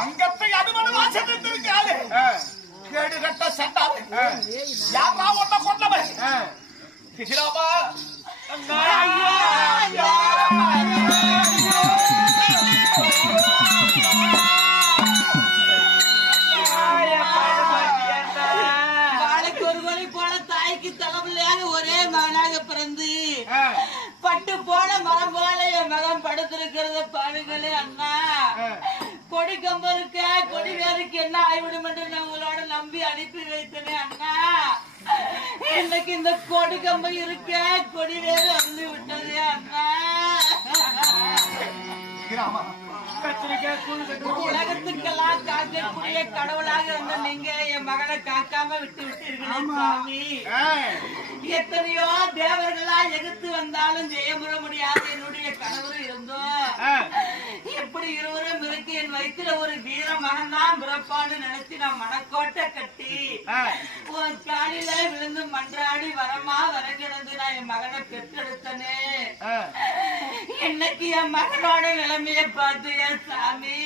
அங்கத்தை அனுமதிவா சென்றிருக்காரு கேடு கட்ட சண்டாரு யாரா ஒன்ன கொண்டவன் சிசிராமா வாழைக்கு ஒரு வழி போல தாய்க்கு தலைமையாக ஒரே மகனாக பிறந்து பட்டு போன மரம் போல என் மகன் படுத்திருக்கிறத பாருங்களே அண்ணா. கொடி கம்பம் இருக்க கொடி வேருக்கு என்ன ஆய்விடும் என்று நான் உங்களோட நம்பி அனுப்பி வைத்தனே அண்ணா. இன்னைக்கு இந்த கொடி கம்பம் இருக்க கொடி வேறு அள்ளி விட்டதே அண்ணா. உலகத்துக்கெல்லாம் காக்கக்கூடிய கடவுளாக இருந்த நீங்க என் மகனை காக்காம விட்டு விட்டீர்களே சாமி. எத்தனையோ தேவர்களா எதிர்த்து வந்தாலும் ஜெயமுற முடியாத என்னுடைய கணவர் இருந்தோம். எப்படி இருவரும் இருக்கு என் வயிற்றுல ஒரு வீர மகன் தான் பிறப்பான்னு நினைச்சு நான் மனக்கோட்டை கட்டி உன் காலில விழுந்து மன்றாடி வரமா வரங்கிடந்து நான் என் மகனை பெற்றெடுத்தனே. இன்னைக்கு என் மகனோட நிலைமையை பார்த்து என் சாமி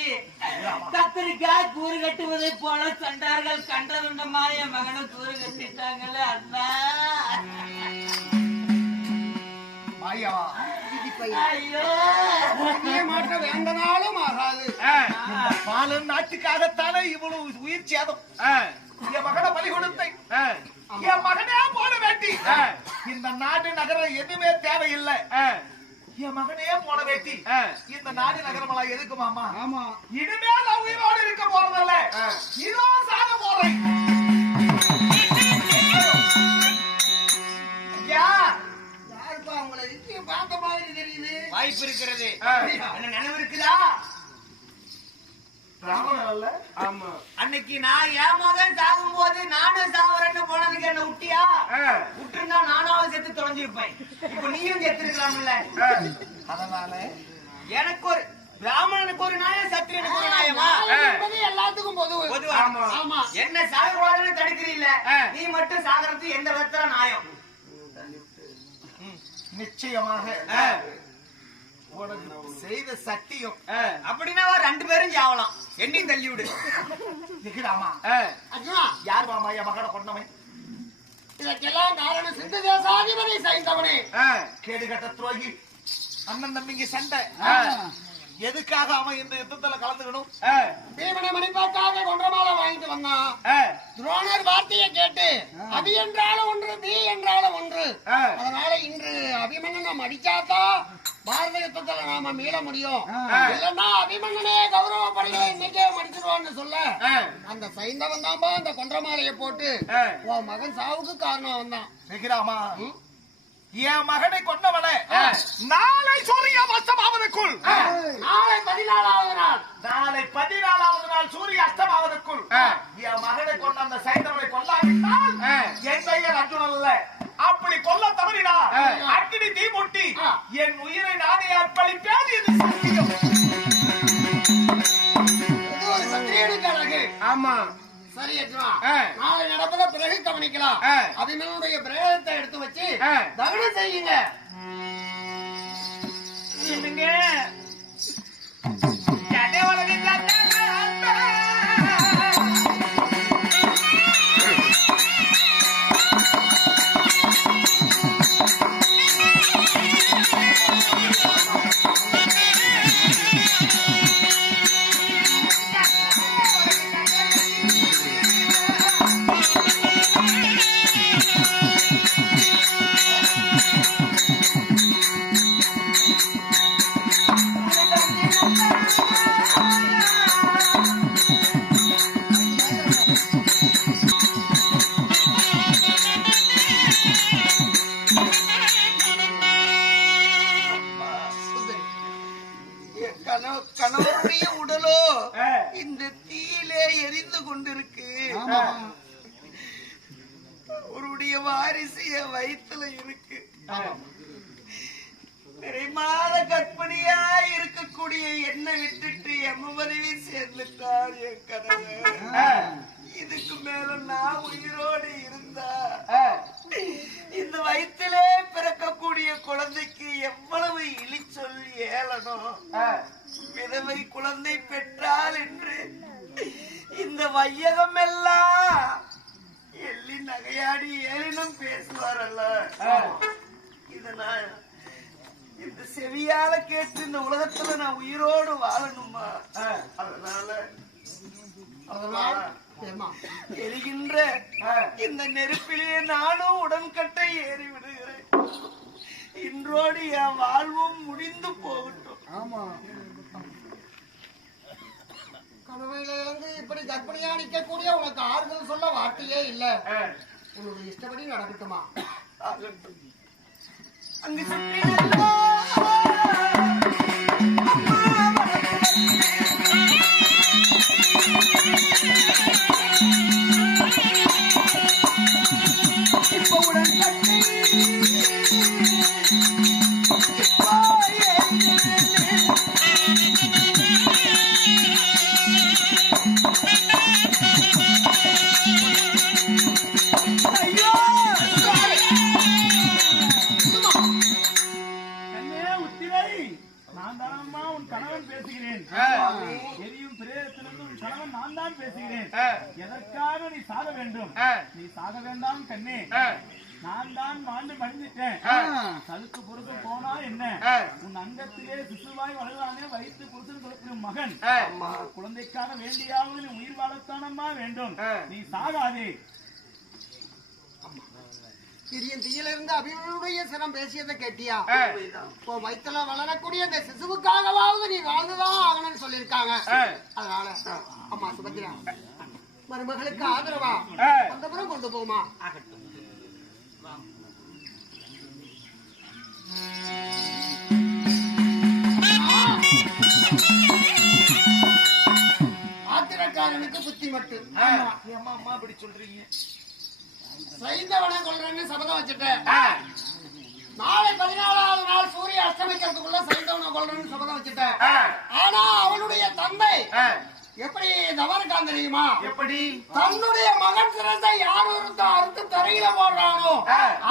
கத்திரிக்காய் கூறு கட்டுவதை போல சண்டார்கள் கண்டதுண்டமா என் மகனை கூறு கட்டிட்டாங்களே அண்ணா. ஐயோ மாற்ற வேண்டனாலும் ஆகாது. பாலன் நாட்டுக்காகத்தானே இவ்வளவு உயிர் சேதம். என் மகனை பலி கொடுத்தை என் மகனே போட வேண்டி இந்த நாடு நகரம் எதுவுமே தேவையில்லை. என் மகனே போன வேட்டி இந்த நாடு நகரமெல்லாம் எதுக்கு மாமா? ஆமா, இனிமே நான் உயிரோடு இருக்க போறதில்ல, இதோ சாக போறேன். யாருப்பா உங்களை நிச்சயம் பார்த்த மாதிரி தெரியுது? வாய்ப்பு இருக்கிறது. என்ன நினைவு இருக்குதா? அன்னைக்கு நான் என் மகன் சாகும் போது நானும் சாவரன்னு போனதுக்கு என்ன விட்டியா? விட்டுருந்தா நானாவது செத்து தொலைஞ்சிருப்பேன். இப்ப நீயும் செத்து இருக்கலாம்ல. அதனால எனக்கு ஒரு பிராமணனுக்கு ஒரு நியாயம், சத்திரியனுக்கு ஒரு நியாயமா? என்பது எல்லாத்துக்கும் பொதுவா ஆமா. என்ன சாகக்கூடாதுன்னு தடுக்கிறீல்ல, நீ மட்டும் சாகறது எந்த விதத்துல நியாயம்? நிச்சயமாக செய்த சத்தியம். அப்படின்னா ரெண்டு பேரும் சாவலாம். என்னையும் தள்ளி விடு. நிக்கிறாமா? அர்ஜுனா, யார் மாமா என் மகனை கொண்டவன்? இதற்கெல்லாம் காரணம் சிந்து தேசாதிபதி சைந்தவனே. கேடு கட்ட துரோகி. அண்ணன் தம்பிங்க சண்டை. எதுக்காக அவன் இந்த யுத்தத்துல கலந்துக்கணும்? பீமனை மணிப்பாக்காக கொன்றமாலை வாங்கிட்டு வந்தான். துரோணர் வார்த்தையை கேட்டு அபி என்றாலும் ஒன்று, பி என்றாலும் ஒன்று. அதனால இன்று அபிமன்னனை நாம் அடிச்சாதான் பாரத யுத்தத்துல நாம மீள முடியும். இல்லன்னா அபிமன்னனே கௌரவப்படுகளை இன்னைக்கே மடிச்சிருவான்னு சொல்ல அந்த சைந்தவன் தான்பா அந்த கொன்றமாலையை போட்டு உன் மகன் சாவுக்கு காரணம் வந்தான். நிக்கிறாமா? என் மகனை கொண்டவனே நாளை சூரிய அஸ்தமாவதற்குள், நாளை 14வது நாள், நாளை 14வது நாள் சூரிய அஸ்தமாவதற்குள் என் மகனை கொண்ட அந்த சைந்தவனை கொல்லாவிட்டால் என் பெயர் அர்ஜுனன் அல்ல. அப்படி கொல்ல தவறினா அக்கினி தீ மூட்டி என் உயிரை நானே அர்ப்பணிப்பேன். இது சத்தியம். இது ஒரு சத்திரியனுக்கு அழகு. ஆமா, சரி அர்ஜுனா, நாளை நடப்பத பிறகு கவனிக்கலாம். அபிமனுடைய பிரேதத்தை எடுத்து வச்சு தகனம் செய்யுங்க. கணவருடைய உடலோ இந்த தீயிலே எரிந்து கொண்டிருக்கு. அவருடைய வாரிசு என் வயிற்றுல இருக்கு. நிறைமாத கற்பனையா இருக்கக்கூடிய என்னை விட்டுட்டு எம்மதவி சேர்ந்துட்டார் என் கணவர். இதுக்கு மேல நான் உயிரோடு இருந்தா இந்த வயிற்றிலே பிறக்கக்கூடிய குழந்தைக்கு எவ்வளவு இழி சொல்லி ஏளனம். விதவை குழந்தை பெற்றால் என்று இந்த வையகம் எல்லாம் எள்ளி நகையாடி ஏறினும் பேசுவாரல்ல, இத நான் இந்த செவியால கேட்டு இந்த உலகத்துல நான் உயிரோடு வாழணுமா? அதனால எரிகின்ற இந்த நெருப்பிலேயே நானும் உடன்கட்டை ஏறி விடுகிறேன். இன்றோடு என் வாழ்வும் முடிந்து போகட்டும். ஆமா, கணவனில இருந்து இப்படி கற்பனையா நிக்கக்கூடிய உனக்கு ஆறுதல் சொல்ல வார்த்தையே இல்ல. உன்னுடைய இஷ்டப்படி நடக்கட்டுமா? அங்கு சுற்றி எதற்காக நீ சாக வேண்டும்? நீ சாக வேண்டாம் கண்ணே. நான் தான் மாண்டு மடிஞ்சிட்டேன். சலுக்கு பொறுத்து போனா என்ன? உன் அங்கத்திலே சிசுவாய் வளர்வானே வைத்து புருஷன் கொடுக்கும் மகன். குழந்தைக்காக வேண்டியாவது நீ உயிர் வாழத்தானம்மா வேண்டும். நீ சாகாதே. சிறியன் தீயிலிருந்து அபிமனுடைய சிரம் பேசியதை கேட்டியா? இப்போ வயிற்றுல வளரக்கூடிய இந்த சிசுவுக்காகவாவது நீ வாழ்ந்துதான் ஆகணும்னு சொல்லியிருக்காங்க. அதனால அம்மா சுபத்ரா மருமகளுக்கு ஆதரவா அந்த புறம் கொண்டு போமா. ஆத்திரக்காரனுக்கு புத்தி மட்டும். அம்மா அம்மா அப்படி சொல்றீங்க? சைந்தவனை கொள்றேன்னு சபதம் வச்சுட்டேன். நாளை 14வது நாள் சூரிய அஸ்தமிக்கிறதுக்குள்ள சைந்தவனை கொள்றேன்னு சபதம் வச்சுட்டேன். ஆனா அவனுடைய தந்தை எப்படி தவறுக்கான் தெரியுமா? எப்படி? தன்னுடைய மகன் சிரத்தை யார் ஒருத்த அறுத்து தரையில போடுறானோ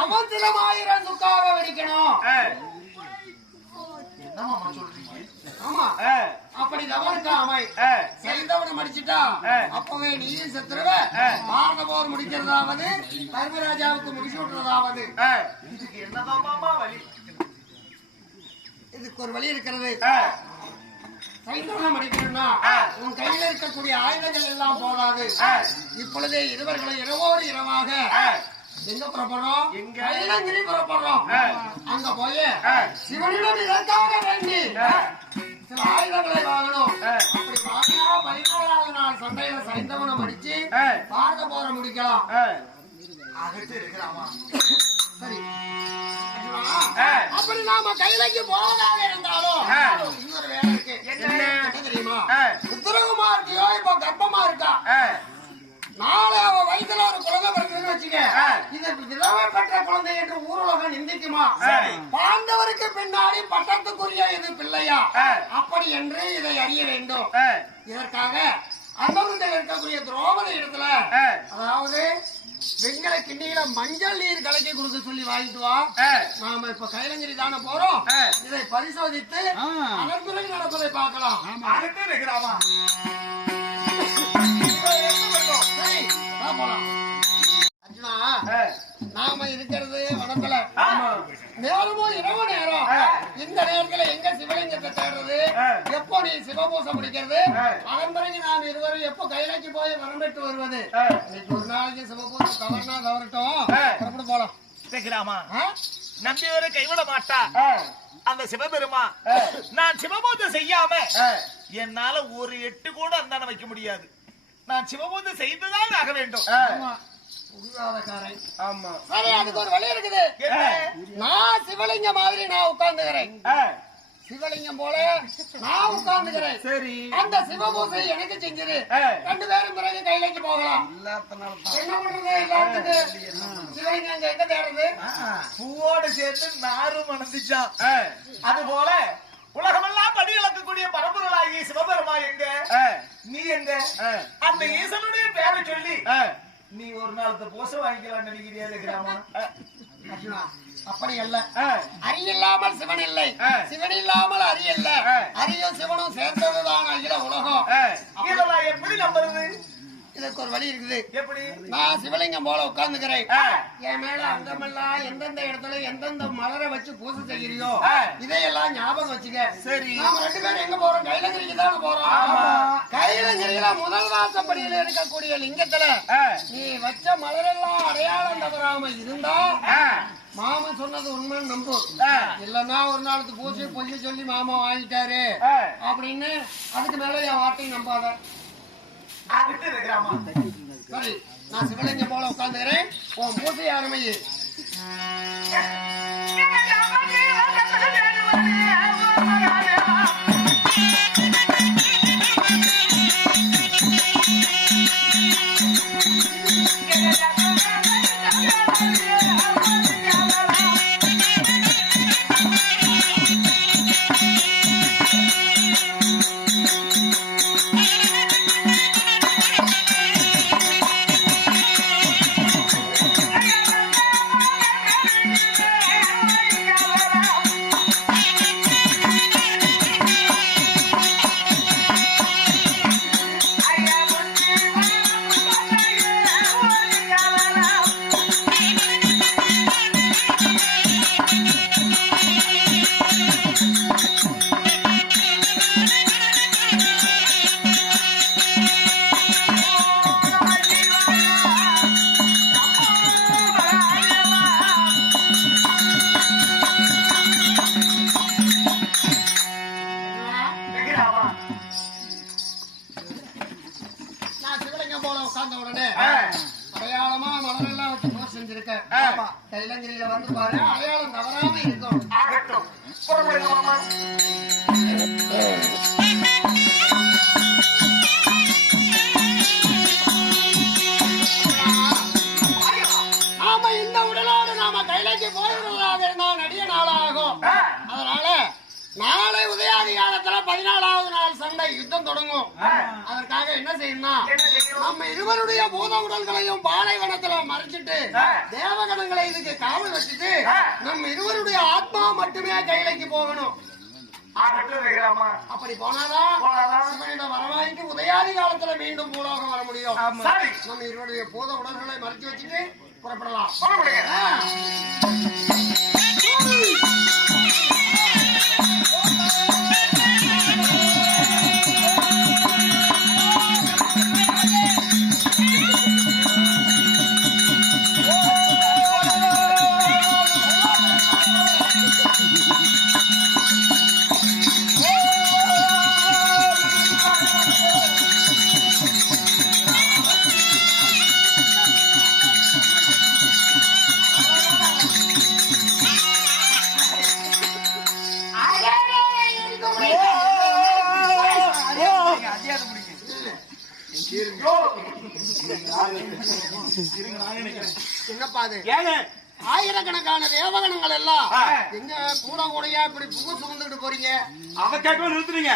அவன் சிரமாயிரம் துக்காக வெடிக்கணும். என்னம்மா சொல்றீங்க? ஆமா, அப்படி தவறுக்காமை செய்தவனை மடிச்சுட்டா அப்பவே நீயும் செத்துருவ. பாரத போர் முடிக்கிறதாவது தர்மராஜாவுக்கு முடிச்சு விட்டுறதாவது. இதுக்கு என்னதாம்மா வழி? இதுக்கு ஒரு வழி இருக்கிறது. சைந்தவனை மடிக்கணும்னா உன் கையில இருக்கக்கூடிய ஆயுதங்கள் எல்லாம் போடாது. இப்பொழுதே இருவர்களை இரவோடு இரவாக எங்க புறப்படுறோம்? கைலங்கிரி புறப்படுறோம். அங்க போய் சிவனிடம் இதற்காக வேண்டி சில ஆயுதங்களை வாங்கணும். அப்படி வாங்கினா 14வது நாள் சண்டையில சைந்தவனை மடிச்சு பாரத போரை முடிக்கலாம். சரி, அப்படி நாம கைலைக்கு போவதாக இருந்தாலும் இன்னொரு வேலை இருக்கு. என்ன தெரியுமா? உத்தரகுமார்த்தியோ இப்போ கர்ப்பமா இருக்கா. நாளை அவ வயிற்றுல ஒரு குழந்தை பிறகுன்னு வச்சுக்க, இது திலவை பெற்ற குழந்தை என்று ஊருலகம் நிந்திக்குமா? பாண்டவருக்கு பின்னாடி பட்டத்துக்குரிய இது பிள்ளையா? அப்படி என்று இதை அறிய வேண்டும். இதற்காக அந்தவர்கள் இருக்கக்கூடிய திரௌபதி இடத்துல, அதாவது வெங்கல கிண்ணியில மஞ்சள் நீர் கலக்கி கொடுக்க சொல்லி வாங்கிட்டு வா. நாம இப்ப கைலங்கிரி தானே போறோம். இதை பரிசோதித்து அதன் பிறகு நடப்பதை பார்க்கலாம். அர்ஜுனா, நாம இருக்கிறது வனத்துல. நேரமும் இரவு நேரம். இந்த நேரத்துல எங்க சிவலிங்கத்தை தேடுறது? எப்போ நீ சிவபூசம் முடிக்கிறது? அதன் பிறகு நாம் இருவரும் எப்போ கைலாக்கி போய் வரம் பெற்று வருவது? இன்னைக்கு ஒரு நாளைக்கு சிவபூசம் தவறுனா தவறட்டும், புறப்பட்டு போலாம். கேக்குறாமா? நம்பியவரை கைவிட மாட்டா அந்த சிவபெருமா. நான் சிவபூஜை செய்யாம என்னால ஒரு எட்டு கூட அந்தான வைக்க முடியாது. நான் சிவபூஜை செய்துதான் ஆக வேண்டும். சரி, அதுக்கு ஒரு வழி இருக்குது. நான் சிவலிங்க மாதிரி நான் உட்கார்ந்துக்கிறேன். சிவலிங்கம் போல நான் உட்கார்ந்துக்கிறேன். சரி, அந்த சிவபூசை எனக்கு செஞ்சிரு. 2 பேரும் பிறகு கைலைக்கு போகலாம். என்ன பண்றது? எல்லாத்துக்கு சிவலிங்கம் அங்க எங்க தேடுறது? பூவோடு சேர்த்து நாரும் அணந்துச்சான். அது போல உலகமெல்லாம் படி இழக்கக்கூடிய பரம்பொருளாகிய சிவபெருமா எங்க? நீ எங்க? அந்த ஈசனுடைய பேரை சொல்லி நீ ஒரு நாள் பூச வாங்கிக்கலாம் நினைக்கிறியா கிராமம்? அப்படி அல்ல. அரியல்லாமல் சிவன் இல்லை, சிவன் இல்லாமல் அரியல்ல. அரியும் சிவனும் சேர்ந்ததுதான் அகில உலகம். இதெல்லாம் எப்படி நம்புறது? இதற்கு ஒரு வழி இருக்குது. எப்படி? நான் சிவலிங்கம் போல உட்கார்ந்துக்கிறேன். என் மேல அங்கமெல்லாம் எந்தெந்த இடத்துல எந்தெந்த மலரை வச்சு பூஜை செய்யறியோ இதையெல்லாம் ஞாபகம் வச்சுக்க. சரி, நாம 2 பேரும் எங்க போறோம்? கைலங்கிரிக்கு தானே போறோம். கைலங்கிரியில முதல் வாசப்படியில இருக்கக்கூடிய லிங்கத்துல நீ வச்ச மலரெல்லாம் அடையாளம் தவறாம இருந்தா மாமா சொன்னது உண்மைன்னு நம்பு. இல்லன்னா ஒரு நாளுக்கு பூஜை பொய்ய சொல்லி மாமா வாங்கிட்டாரு அப்படின்னு அதுக்கு மேல என் வார்த்தையும் நம்பாத. சரி, நான் சிவலிங்கம் போல உட்கார்ந்துக்கிறேன். உன் பூஜை ஆரம்பிச்சு. அடையாளமா மலரெல்லாம் வச்சு பூஜை செஞ்சிருக்கேன். கைலங்கிரியில வந்து பாரு, அடையாளம் தவறாம இருக்கும். நாம இந்த உடலோடு நாம கைலைக்கு போயிடுறதாக இருந்தால் நடிக நாளாகும். அதனால நாளை உதயாதி காலத்துல 14வது நாள் சண்டை யுத்தம் தொடங்கும். அதற்காக என்ன செய்யணும்னா நம்ம இருவருடைய பூத உடல்களையும் பாலைவனத்துல மறைச்சிட்டு தேவகணங்களை இதுக்கு காவல் வச்சுட்டு நம்ம இருவருடைய ஆத்மா மட்டுமே கைலைக்கு போகணும். அப்படி போனாதான் சிவனிடம் வரவாங்கி உதயாதி காலத்துல மீண்டும் பூலோகம் வர முடியும். நம்ம இருவருடைய பூத உடல்களை மறைச்சு வச்சுட்டு புறப்படலாம். என்னப்பா அது? ஆயிரக்கணக்கான தேவகணங்கள் எல்லாம் எங்க கூட கூடையா இப்படி புகை சுமந்துட்டு போறீங்க? அவ கேட்க நிறுத்துறீங்க.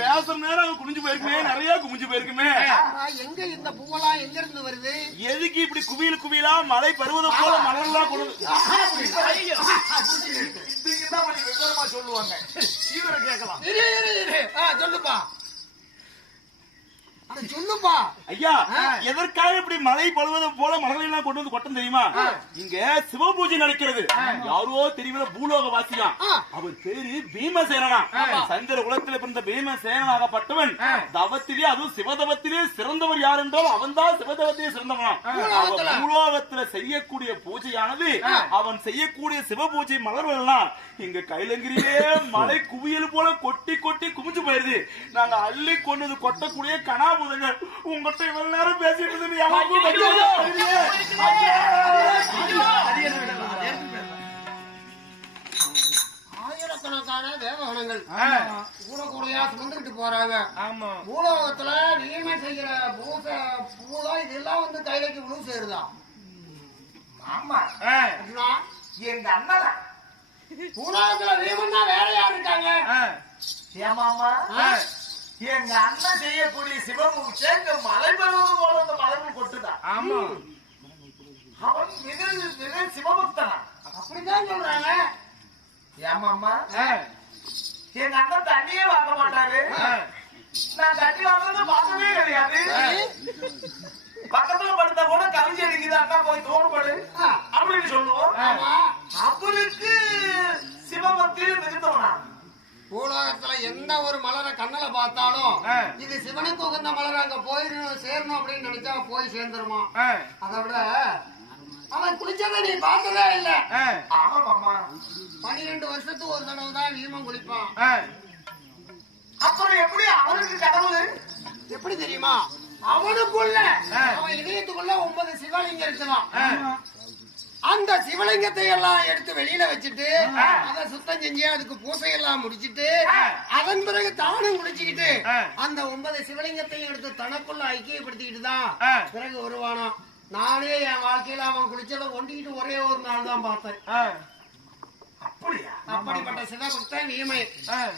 பேசுற நேரம் குனிஞ்சு போயிருக்குமே, நிறைய குமிஞ்சு போயிருக்குமே. எங்க இந்த பூவெல்லாம் எங்க இருந்து வருது? எதுக்கு இப்படி குவியல் குவியலா மழை பருவதம் போல மலர்லாம் கொண்டு சொல்லுவாங்க. கேட்கலாம். சொல்லுப்பா, சொல்லுப்பா. ஐயா, எதற்காக இப்படி மழை பழுவதும் போல மலர்கள் எல்லாம் கொண்டு வந்து கொட்டம் தெரியுமா? இங்க சிவ பூஜை நடக்கிறது. யாரோ தெரியல பூலோக வாசியா. அவர் பேரு பீமசேனா. சந்திர குலத்தில் பிறந்த பீமசேனாகப்பட்டவன் தவத்திலே, அதுவும் சிவதவத்திலே சிறந்தவர் யார் என்றால் அவன் தான் சிவதவத்திலே சிறந்தவன். பூலோகத்துல செய்யக்கூடிய பூஜையானது, அவன் செய்யக்கூடிய சிவ பூஜை மலர்கள் எல்லாம் இங்க கைலங்கிரியிலே மழை குவியல் போல கொட்டி கொட்டி குமிஞ்சு போயிருது. நாங்க அள்ளி கொண்டு கொட்டக்கூடிய கனாபுதங்கள் உங்ககிட்ட இவ்வளவு நேரம் பேசிட்டு இருந்தது. ஆயிரக்கணக்கான தேவகணங்கள் கூட கூடையா சுமந்துகிட்டு போறாங்க. பூலோகத்துல நீமே செய்யற பூதான் இதெல்லாம் வந்து கைலைக்கு உணவு சேருதா? ஆமா, எங்க அண்ணன் பூலோகத்துல வீமன்னா வேற யாரு இருக்காங்க? ஏமாமா, எங்க அண்ணன் செய்யக்கூடிய சிவபூஜை இந்த மலை பருவது போல இந்த மலர்கள் கொட்டுதான். ஆமா, அவன் சிவபக்தனா? அப்படிதான் சொல்றாங்க. ஏமாமா, எங்க அண்ணன் தண்ணியே வாங்க மாட்டாரு. நான் தட்டி வாங்குறது பார்த்ததே கிடையாது. பக்கத்துல படுத்தா கூட கவிஞ்சி அடிக்குது, அக்கா போய் தோணுபடு அப்படின்னு சொல்லுவோம். அவருக்கு சிவபக்தியில் மிகுந்தவனா? பூலோகத்துல எந்த ஒரு மலரை கண்ணுல பார்த்தாலும் இது சிவனுக்கு உகந்த மலர் அங்க போயிடணும் சேரணும் அப்படின்னு நினைச்சா போய் சேர்ந்துருமா. அதை விட அவன் குளிச்சதை நீ பார்த்ததே இல்ல. ஆமா 12 வருஷத்துக்கு ஒரு தடவை தான் வீமம் குளிப்பான். அப்புறம் எப்படி அவருக்கு கடவுள் எப்படி தெரியுமா? அவனுக்குள்ள அவன் இதயத்துக்குள்ள 9 சிவலிங்கம் இருக்கலாம். அந்த சிவலிங்கத்தை எல்லாம் எடுத்து வெளியில வச்சுட்டு அதை சுத்தம் செஞ்சு அதுக்கு பூசை எல்லாம் முடிச்சிட்டு அதன் பிறகு தானும் குளிச்சுக்கிட்டு அந்த 9 சிவலிங்கத்தையும் எடுத்து தனக்குள்ள ஐக்கியப்படுத்திக்கிட்டு தான் பிறகு வருவானா. நானே என் வாழ்க்கையில அவன் குளிச்சத ஒண்டிக்கிட்டு ஒரே ஒரு நாள் தான் பார்த்தேன். அப்படிப்பட்ட சிவபக்தன் வீமை.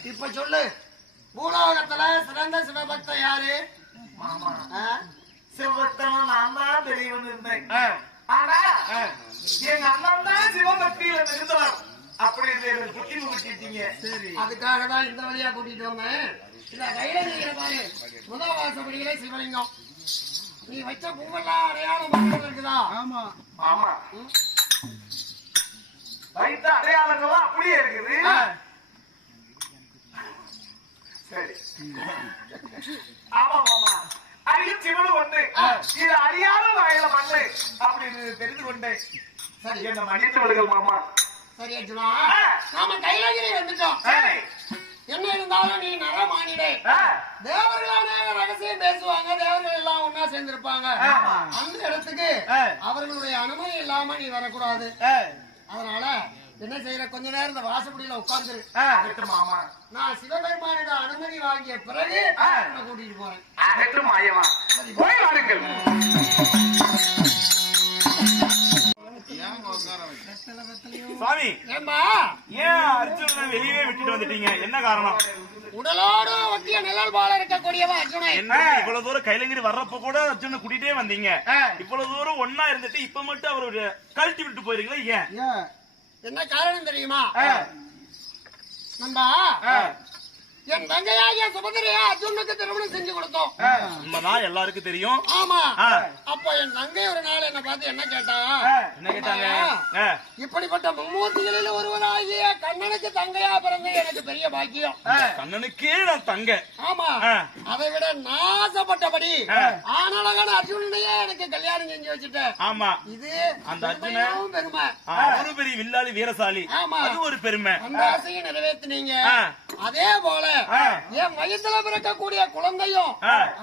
இப்ப சொல்லு, பூலோகத்துல சிறந்த சிவபக்தன் யாரு? சிவபக்தன் நான் தான் தெரியவன் இருந்தேன். ஆனா எங்க அண்ணன் தான் சிவபக்தியில இருந்தவர். அப்படி புத்தி முக்கிட்டீங்க. அதுக்காக தான் இந்த வழியா கூட்டிட்டு வந்தேன். இத கையில நீங்க பாரு, முதல் வாசப்படியிலே சிவலிங்கம். நீ வச்ச பூவெல்லாம் அடையாளம் மக்கள் இருக்குதா? ஆமா ஆமா வைத்த அடையாளங்கள்லாம் அப்படியே இருக்குது. சரி ஆமா ஆமா அரிய சிவனு ஒன்று, இது அறியாத வாயில மண்ணு அப்படின்னு தெரிந்து கொண்டேன். சரி என்ன மன்னித்தவர்கள் மாமா. சரி அர்ஜுனா, நாம கைலாகிரி வந்துட்டோம். என்ன இருந்தாலும் நீ நரமானிடே. தேவர்களான ரகசியம் பேசுவாங்க, தேவர்கள் எல்லாம் ஒன்னா சேர்ந்திருப்பாங்க. அந்த இடத்துக்கு அவர்களுடைய அனுமதி இல்லாம நீ வரக்கூடாது. அதனால என்ன செய்யற, கொஞ்ச நேரம் இந்த வாசப்படியில உட்கார்ந்துரு. மாமா நான் சிவபெருமானிட அனுமதி வாங்கிய பிறகு கூட்டிட்டு போறேன். அகற்றும் மாயமா போய் வாருங்கள். சுவாமி ஏம்பா ஏன் அர்ஜுனனை வெளியே விட்டுட்டு வந்துட்டீங்க? என்ன காரணம்? உடலோடு ஒட்டிய நிழல் போல இருக்கக்கூடியவன் அர்ஜுனன். என்ன இவ்வளவு தூரம் கைலங்கிரி வர்றப்ப கூட அர்ஜுனை கூட்டிட்டே வந்தீங்க, இவ்வளவு தூரம் ஒன்னா இருந்துட்டு இப்ப மட்டும் அவரு கழட்டி விட்டு போயிருங்களா? ஏன்? என்ன காரணம் தெரியுமா? நண்பா, என் தங்கையாகிய சுபதிரையா அர்ஜுனுக்கு திருமணம் செஞ்சு கொடுத்தோம். உண்மைதான், எல்லாருக்கும் தெரியும். ஆமா. அப்போ என் தங்கை ஒரு நாள் என்ன பார்த்து என்ன கேட்டா, என்ன கேட்டாங்க? இப்படிப்பட்ட மும்மூர்த்திகளில் ஒருவராகிய கண்ணனுக்கு தங்கையா பிறந்த எனக்கு பெரிய பாக்கியம். கண்ணனுக்கே நான் தங்க. ஆமா. அதை விட நாசப்பட்டபடி ஆனழகான அர்ஜுனனையே எனக்கு கல்யாணம் செஞ்சு வச்சுட்டேன். ஆமா, இது அந்த அர்ஜுனன் பெருமை. ஒரு பெரிய வில்லாளி வீரசாலி. ஆமா, அது ஒரு பெருமை. அந்த ஆசையை நிறைவேற்றினீங்க. அதே போல என் வயசுல பிறக்கக்கூடிய குழந்தையும்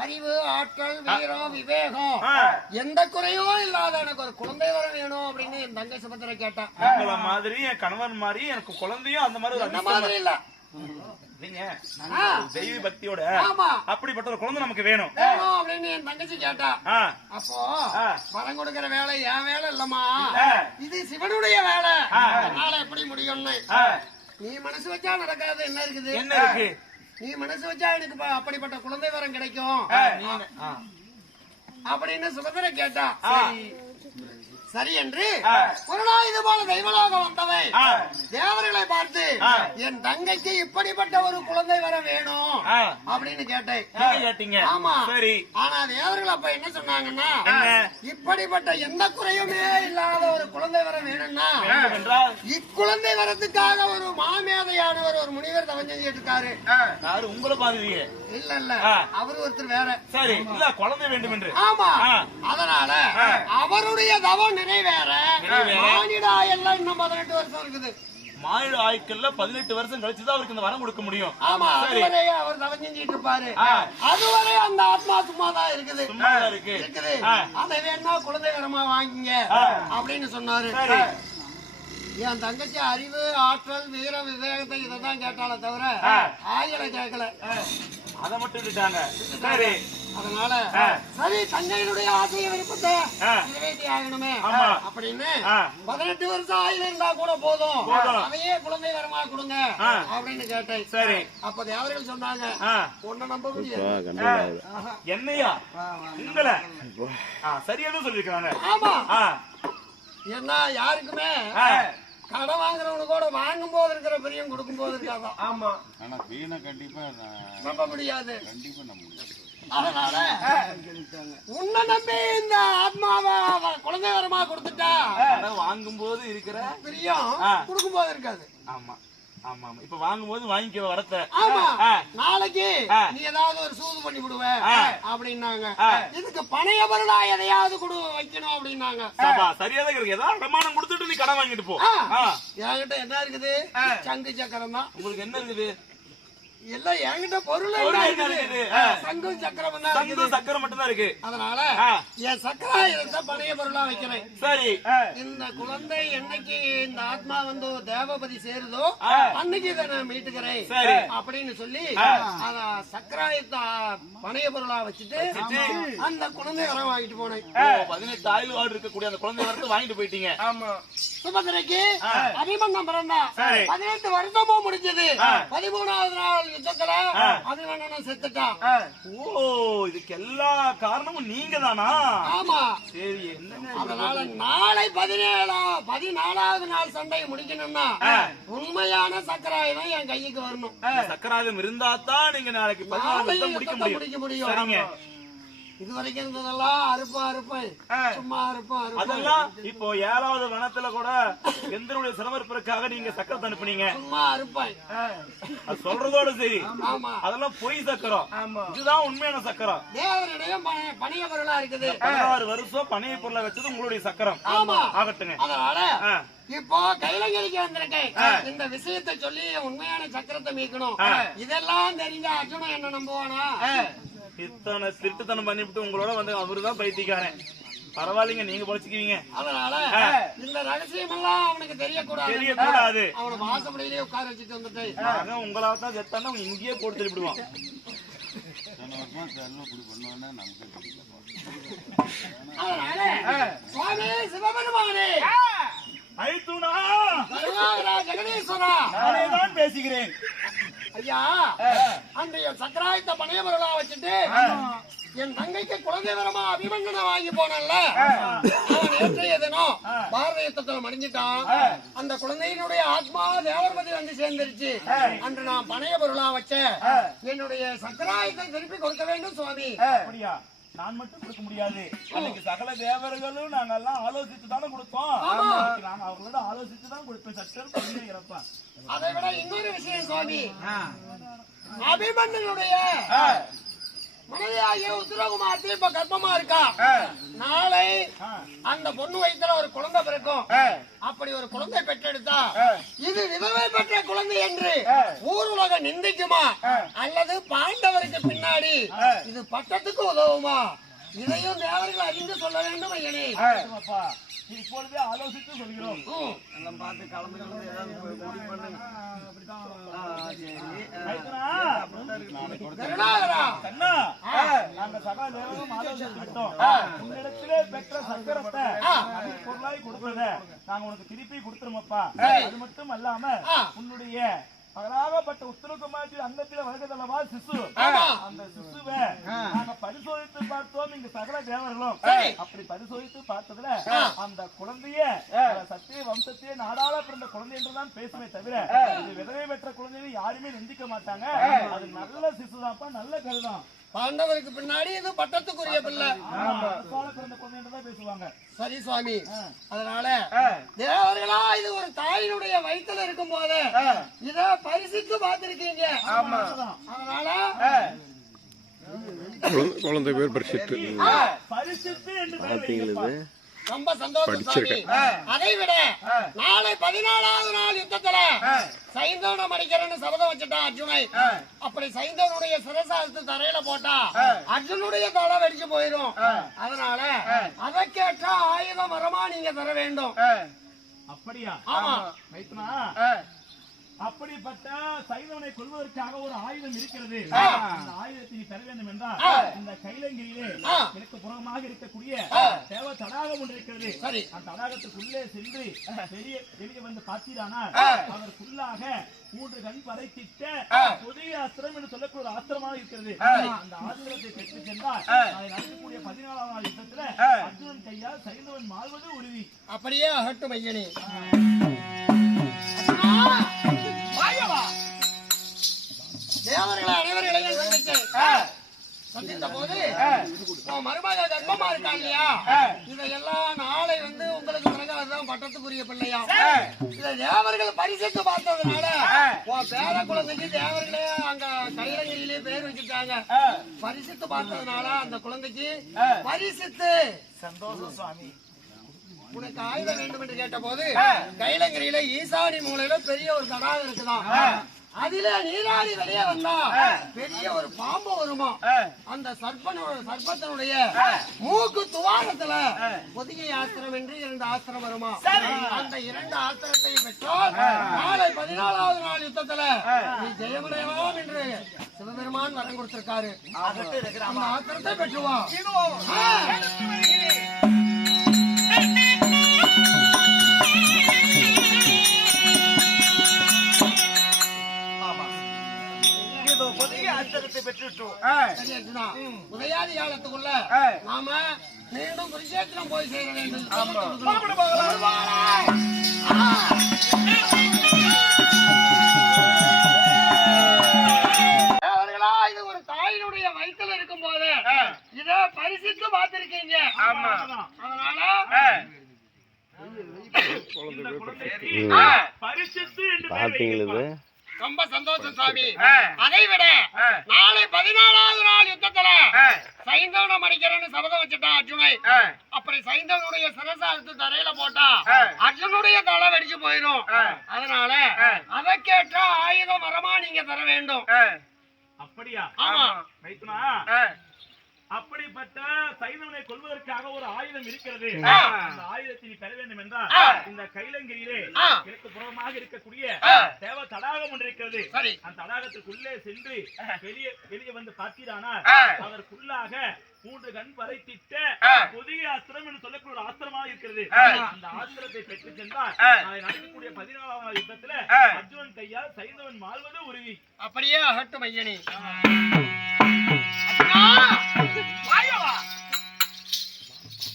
அறிவு, ஆற்றல், வீரம், விவேகம் எந்த குறையும் இல்லாத எனக்கு ஒரு குழந்தை வர வேணும் அப்படின்னு என் தங்கை சுபத்திரை கேட்டான். உங்கள மாதிரி என் கணவன் மாதிரி எனக்கு குழந்தையும் அந்த மாதிரி அந்த மாதிரி இல்ல, தெய்வ பக்தியோட ஆமா அப்படிப்பட்ட ஒரு குழந்தை நமக்கு வேணும் வேணும் அப்படின்னு என் தங்கச்சி கேட்டா. அப்போ பணம் கொடுக்கிற வேலை என் வேலை இல்லம்மா, இது சிவனுடைய வேலை. என்னால எப்படி முடியும்னு நீ மனசு வச்சா நடக்காது. என்ன இருக்குது? என்ன இருக்கு? நீ மனசு வச்சா எனக்கு அப்படிப்பட்ட குழந்தை வரம் கிடைக்கும் அப்படின்னு சுபத்திரை கேட்டா. சரி என்று ஒரு நாள் இது போல தெய்வலாக வந்தவை தேவர்களை பார்த்து என் தங்கைக்கு இப்படிப்பட்ட ஒரு குழந்தை வர வேணும் அப்படின்னு கேட்டேன். ஆமா. சரி. ஆனா தேவர்கள் அப்ப என்ன சொன்னாங்கன்னா, இப்படிப்பட்ட எந்த குறையுமே இல்லாத ஒரு குழந்தை வர வேணும்னா இக்குழந்தை வரத்துக்காக ஒரு மாமேதையானவர் ஒரு முனிவர் தவம் செஞ்சுட்டு இருக்காரு. உங்களை பாருங்க. இல்ல இல்ல, அவரு ஒருத்தர் வேற. சரி, இல்ல குழந்தை வேண்டும் என்று. ஆமா. அதனால அவருடைய தவம் நிறைவேற மானிட ஆயுள் இன்னும் 18 வருஷம் இருக்குது. மானிட ஆயுட்கள்ல 18 வருஷம் கழிச்சுதான் அவருக்கு இந்த வரம் கொடுக்க முடியும். ஆமா, அதுவரை அவர் தவம் செஞ்சிட்டு இருப்பாரு. அதுவரை அந்த ஆத்மா சும்மா தான் இருக்குது. இருக்குது. அதை வேணா குழந்தை வரமா வாங்கிங்க அப்படின்னு சொன்னாரு. என் தங்கச்சி அறிவு, ஆற்றல், வீரம், விவேகத்தை இதைதான் கேட்டாலே தவிர ஆயுளை கேட்கல. அதை மட்டும் விட்டுட்டாங்க. சரி, அதனால சரி தங்கையினுடைய ஆசைய விருப்பத்தை நிறைவேற்றி ஆகணுமே அப்படின்னு 18 வருஷம் ஆயுள் இருந்தா கூட போதும், அதையே குழந்தை வரமா கொடுங்க அப்படின்னு கேட்டேன். சரி. அப்ப தேவர்கள் சொன்னாங்க, ஒன்ன நம்ப முடியாது. என்னையா உங்களை சரியானு சொல்லிருக்காங்க. ஆமா. ஏன்னா யாருக்குமே கடை வாங்குறவனு கூட வாங்கும் போது இருக்கிற பிரியம் கொடுக்கும் போது இருக்காதான். ஆமா, ஆனா வீணை கண்டிப்பா நம்ப முடியாது. கண்டிப்பா நம்ப முடியாது. அதனால உன்னை நம்பி இந்த ஆத்மாவை குழந்தை வரமா கொடுத்துட்டா வாங்கும் போது இருக்கிற பிரியம் கொடுக்கும் போது இருக்காது. ஆமா ஆமா ஆமா. இப்ப வாங்கும் போது வாங்கிக்க வரத்த. ஆமா, நாளைக்கு நீ ஏதாவது ஒரு சூது பண்ணி விடுவ அப்படின்னாங்க. இதுக்கு பணைய பொருளா எதையாவது கொடு வைக்கணும் அப்படின்னாங்க. சரியாதான் இருக்கு. ஏதாவது பிரமாணம் கொடுத்துட்டு நீ கடன் வாங்கிட்டு போ. என்கிட்ட என்ன இருக்குது? சங்கு சக்கரம் தான். உங்களுக்கு என்ன இருக்குது? எல்லாம் என்கிட்ட பொருள் இருக்குது. சங்கும் சக்கரம் தான் இருக்குது. சக்கரம் மட்டும் தான் இருக்கு. அதனால என் சக்கராயுதத்தை பணைய பொருளா வைக்கிறேன். சரி, இந்த குழந்தை என்னைக்கு இந்த ஆத்மா வந்து தேவபதி சேருதோ அன்னைக்கு இதை நான் மீட்டுக்கிறேன் அப்படின்னு சொல்லி அத சக்கராயுத்த பணைய பொருளா வச்சுட்டு அந்த குழந்தை வர வாங்கிட்டு போனேன். 18 ஆயுள் வார்டு இருக்கக்கூடிய அந்த குழந்தை வரத்து வாங்கிட்டு போயிட்டீங்க. ஆமா, சுபத்திரைக்கு அபிமன்னம் பிறந்தா 18 வருஷமும் முடிஞ்சது. 13வது நாள் யுத்தத்துல அபிமன்னனும் செத்துட்டான். ஓ, இதுக்கு எல்லா காரணமும் நீங்க தானா? ஆமா. சரி, என்னங்க? அதனால நாளை 14வது நாள் சண்டையை முடிக்கணும்னா உண்மையான சக்கராயுதம் என் கைக்கு வரணும். சக்கராயுதம் இருந்தா தான் நீங்க நாளைக்கு 14 முடிக்க முடியும். சரிங்க. இதுவரைக்கும் இருந்ததெல்லாம் அறுப்பேன் சும்மா அறுப்பேன். அதெல்லாம் இப்போ 7வது வனத்துல கூட எந்தனுடைய சிரமப்பிற்காக நீங்க சக்கரத்தை அனுப்புனீங்க. சும்மா அறுப்பேன் அது சொல்றதோட சரி. ஆமா, அதெல்லாம் பொய் சக்கரம். இதுதான் உண்மையான சக்கரம். தேவனுடைய பணிய பொருளா இருக்குது. 16 வருஷம் பணைய பொருளை வச்சது உங்களுடைய சக்கரம். ஆமா, ஆகட்டுங்க. அதனால இப்போ கைலங்கிரிக்கு வந்திருக்கேன். இந்த விஷயத்தை சொல்லி உண்மையான சக்கரத்தை மீட்கணும். இதெல்லாம் தெரிஞ்ச அர்ஜுனன் என்ன நம்புவானா? இத்தனை திருட்டுத்தனம் பண்ணிவிட்டு உங்களோட வந்து அவருதான் பைத்தியக்காரன். பரவாயில்லைங்க, நீங்க பொழைச்சுக்குவீங்க. அதனால இந்த ரகசியம் எல்லாம் அவனுக்கு தெரியக்கூடாது. அவனை வாசப்படியிலேயே உட்கார வச்சுட்டு வந்துட்டேன். உங்களால தான் செத்தானா இங்கேயே போட்டு திருப்பிடுவான். அதனால சுவாமி சிவபெருமானே, ஜெகதீஸ்வரா, நானேதான் பேசுகிறேன். ஐயா, அன்றைய சக்கராயத்த பணைய பொருளா வச்சுட்டு என் தங்கைக்கு குழந்தை வரமா அபிமன்னனை வாங்கி போனல, அவன் நேற்றைய தினம் பாரத யுத்தத்துல மடிஞ்சிட்டான். அந்த குழந்தையினுடைய ஆத்மா தேவர்மதி வந்து சேர்ந்துருச்சு. அன்று நான் பணைய பொருளா வச்ச என்னுடைய சக்கராயத்தை திருப்பி கொடுக்க வேண்டும் சுவாமி. அப்படியா? நான் மட்டும் கொடுக்க முடியாது. அன்னைக்கு சகல தேவர்களும் நாங்க எல்லாம் ஆலோசித்து தானே கொடுத்தோம். நாங்க அவங்களோட ஆலோசித்து தான் கொடுப்பேன். சட்டம் இறப்பான். அதை விட இன்னொரு விஷயம் சுவாமி, அபிமன்னனுடைய மனைவியாகிய உத்தரகுமார்த்தி இப்ப கர்ப்பமா இருக்கா. நாளை அந்த பொண்ணு வயித்துல ஒரு குழந்தை பிறக்கும். அப்படி ஒரு குழந்தை பெற்றெடுத்தா இது விதவை பெற்ற குழந்தை என்று ஊர் உலகம் நிந்திக்குமா, அல்லது பாண்டவருக்கு பின்னாடி இது பட்டத்துக்கு உதவுமா? இதையும் தேவர்கள் அறிந்து சொல்ல வேண்டும். ஐயனே, இப்பொழுதே ஆலோசித்து சொல்கிறோம். எல்லாம் பார்த்து கலந்து நாங்க சகல தேவரும் ஆலோசித்து விட்டோம். உன்னிடத்திலே பெற்ற சக்கரத்தை பொருளாய் கொடுத்தத நாங்க உனக்கு திருப்பி கொடுத்துருமப்பா. அது மட்டும் அல்லாம உன்னுடைய அழகாகப்பட்ட உத்தரகுமாரி அங்கத்தில வருகிறதல்லவா சிசு, அந்த சிசுவை நாங்க பரிசோதித்து பார்த்தோம். இங்க சகல தேவர்களும் அப்படி பரிசோதித்து பார்த்ததுல அந்த குழந்தைய சத்திய வம்சத்தையே நாடாள பிறந்த குழந்தை என்றுதான் பேசுமே தவிர இது விதவை பெற்ற குழந்தையை யாருமே நிந்திக்க மாட்டாங்க. அது நல்ல சிசுதான்ப்பா, நல்ல கருதான். பாண்டவருக்கு பின்னாடி இது பட்டத்துக்குரிய பிள்ளை, பிறந்த குழந்தை என்றுதான் பேசுவாங்க. சரி சுவாமி. அதனால தேவர்களா இது ஒரு தாயினுடைய வயிற்றுல இருக்கும் போது இத பரிசித்து பார்த்திருக்கீங்க. அதனால குழந்தை பேர் பரிசித்து என்று ரொம்ப சந்தோஷம் சுவாமி. அதை விட நாளை 14வது நாள் யுத்தத்துல சைந்தவனை அடிக்கிறேன்னு சபதம் வச்சுட்டான் அர்ஜுனன். அப்படி சைந்தவனுடைய சிரசாத்து தரையில போட்டா அர்ஜுனுடைய தலை வெடிச்சு போயிடும். அதனால அதை கேட்ட ஆயுதம் வரமா நீங்க தர வேண்டும். அப்படியா? ஆமா. அப்படிப்பட்ட சைவனை கொள்வதற்காக ஒரு ஆயுதம் இருக்கிறது. அந்த ஆயுதத்தை நீ பெற வேண்டும் என்றால் இந்த கைலங்கிரியிலே எனக்கு புறமாக இருக்கக்கூடிய தேவ தடாகம் ஒன்று இருக்கிறது. அந்த தடாகத்துக்குள்ளே சென்று வெளியே வந்து பார்த்தீரானால் அதற்குள்ளாக 3 கண் படைத்திட்ட புதிய அஸ்திரம் என்று சொல்லக்கூடிய ஒரு ஆஸ்திரமாக இருக்கிறது. அந்த ஆயுதத்தை பெற்று சென்றால் அதை நடக்கக்கூடிய 14வது நாள் யுத்தத்துல அர்ஜுனன் கையால் சைந்தவன் மாறுவது உறுதி. அப்படியே அகட்டும் ஐயனே. தேவர்களை அனைவர்களையும் சந்தித்த போது மருமக கர்ப்பமா இருக்கா இல்லையா, இதையெல்லாம் நாளை வந்து உங்களுக்கு பிறகுதான் பட்டத்துக்குரிய பிள்ளையா. இதை தேவர்கள் பரிசித்து பார்த்ததுனால உன் பேர குழந்தைக்கு தேவர்களே அங்க கைலகிரியிலே பேர் வச்சுட்டாங்க. பரிசித்து பார்த்ததுனால அந்த குழந்தைக்கு பரிசித்து சந்தோஷம் சுவாமி. உனக்கு ஆயுதம் வேண்டும் என்று கேட்ட போது கைலங்கிரியில ஈசானி மூலையில பெரிய ஒரு தடாகம் இருக்குதான். அதுல நீராடி வெளியே வந்தா பெரிய ஒரு பாம்பு வருமா. அந்த சர்ப்பத்தினுடைய மூக்கு துவாரத்துல பொதிகை ஆசிரம் என்று 2 ஆசிரம் வருமா. அந்த 2 ஆசிரத்தையும் பெற்றால் நாளை 14வது நாள் யுத்தத்துல நீ ஜெயமடையலாம் என்று சிவபெருமான் வரம் கொடுத்திருக்காரு. அந்த ஆசிரத்தை பெற்றுவா. உதயாதி காலத்துக்குள்ள நாம மீண்டும் குருஷேத்திரம் போய் சேர வேண்டும். இது ஒரு தாயினுடைய வயிற்றுல இருக்கும் போது இத பரிசித்து பார்த்திருக்கீங்க. அதனால பார்த்தீங்களா? ரொம்ப சந்தோஷம் சாமி. அதை விட நாளை 14வது நாள் யுத்தத்துல சைந்தவனம் அடிக்கிறேன்னு சபதம் வச்சுட்டான் அர்ஜுனை. அப்படி சைந்தவனுடைய சிரசாரத்து தரையில போட்டா அர்ஜுனுடைய தலை வெடிச்சு போயிடும். அதனால அதற்கேற்ற ஆயுதம் வரமா நீங்க தர வேண்டும். அப்படியா? ஆமா. அப்படிப்பட்ட சைந்தவனை கொல்வதற்காக ஒரு ஆயுதம் இருக்கிறது. அந்த ஆயுதத்தை நீ பெற வேண்டும் என்றால் இந்த கைலங்கிரியிலே கிழக்கு புறமாக இருக்கக்கூடிய தேவ தடாகம் ஒன்று இருக்கிறது. அந்த தடாகத்திற்குள்ளே சென்று வெளியே வந்து பார்த்தீரானால் அதற்குள்ளாக 3 கண் பறைத்திட்ட பொதிகை ஆஸ்திரம் என்று சொல்லக்கூடிய ஒரு ஆஸ்திரமாக இருக்கிறது. அந்த ஆஸ்திரத்தை பெற்று சென்றால் நடக்கக்கூடிய 14வது யுத்தத்துல அர்ஜுனன் கையால் சைந்தவன் மாழ்வது உறுதி. அப்படியே அகட்டும் ஐயனி.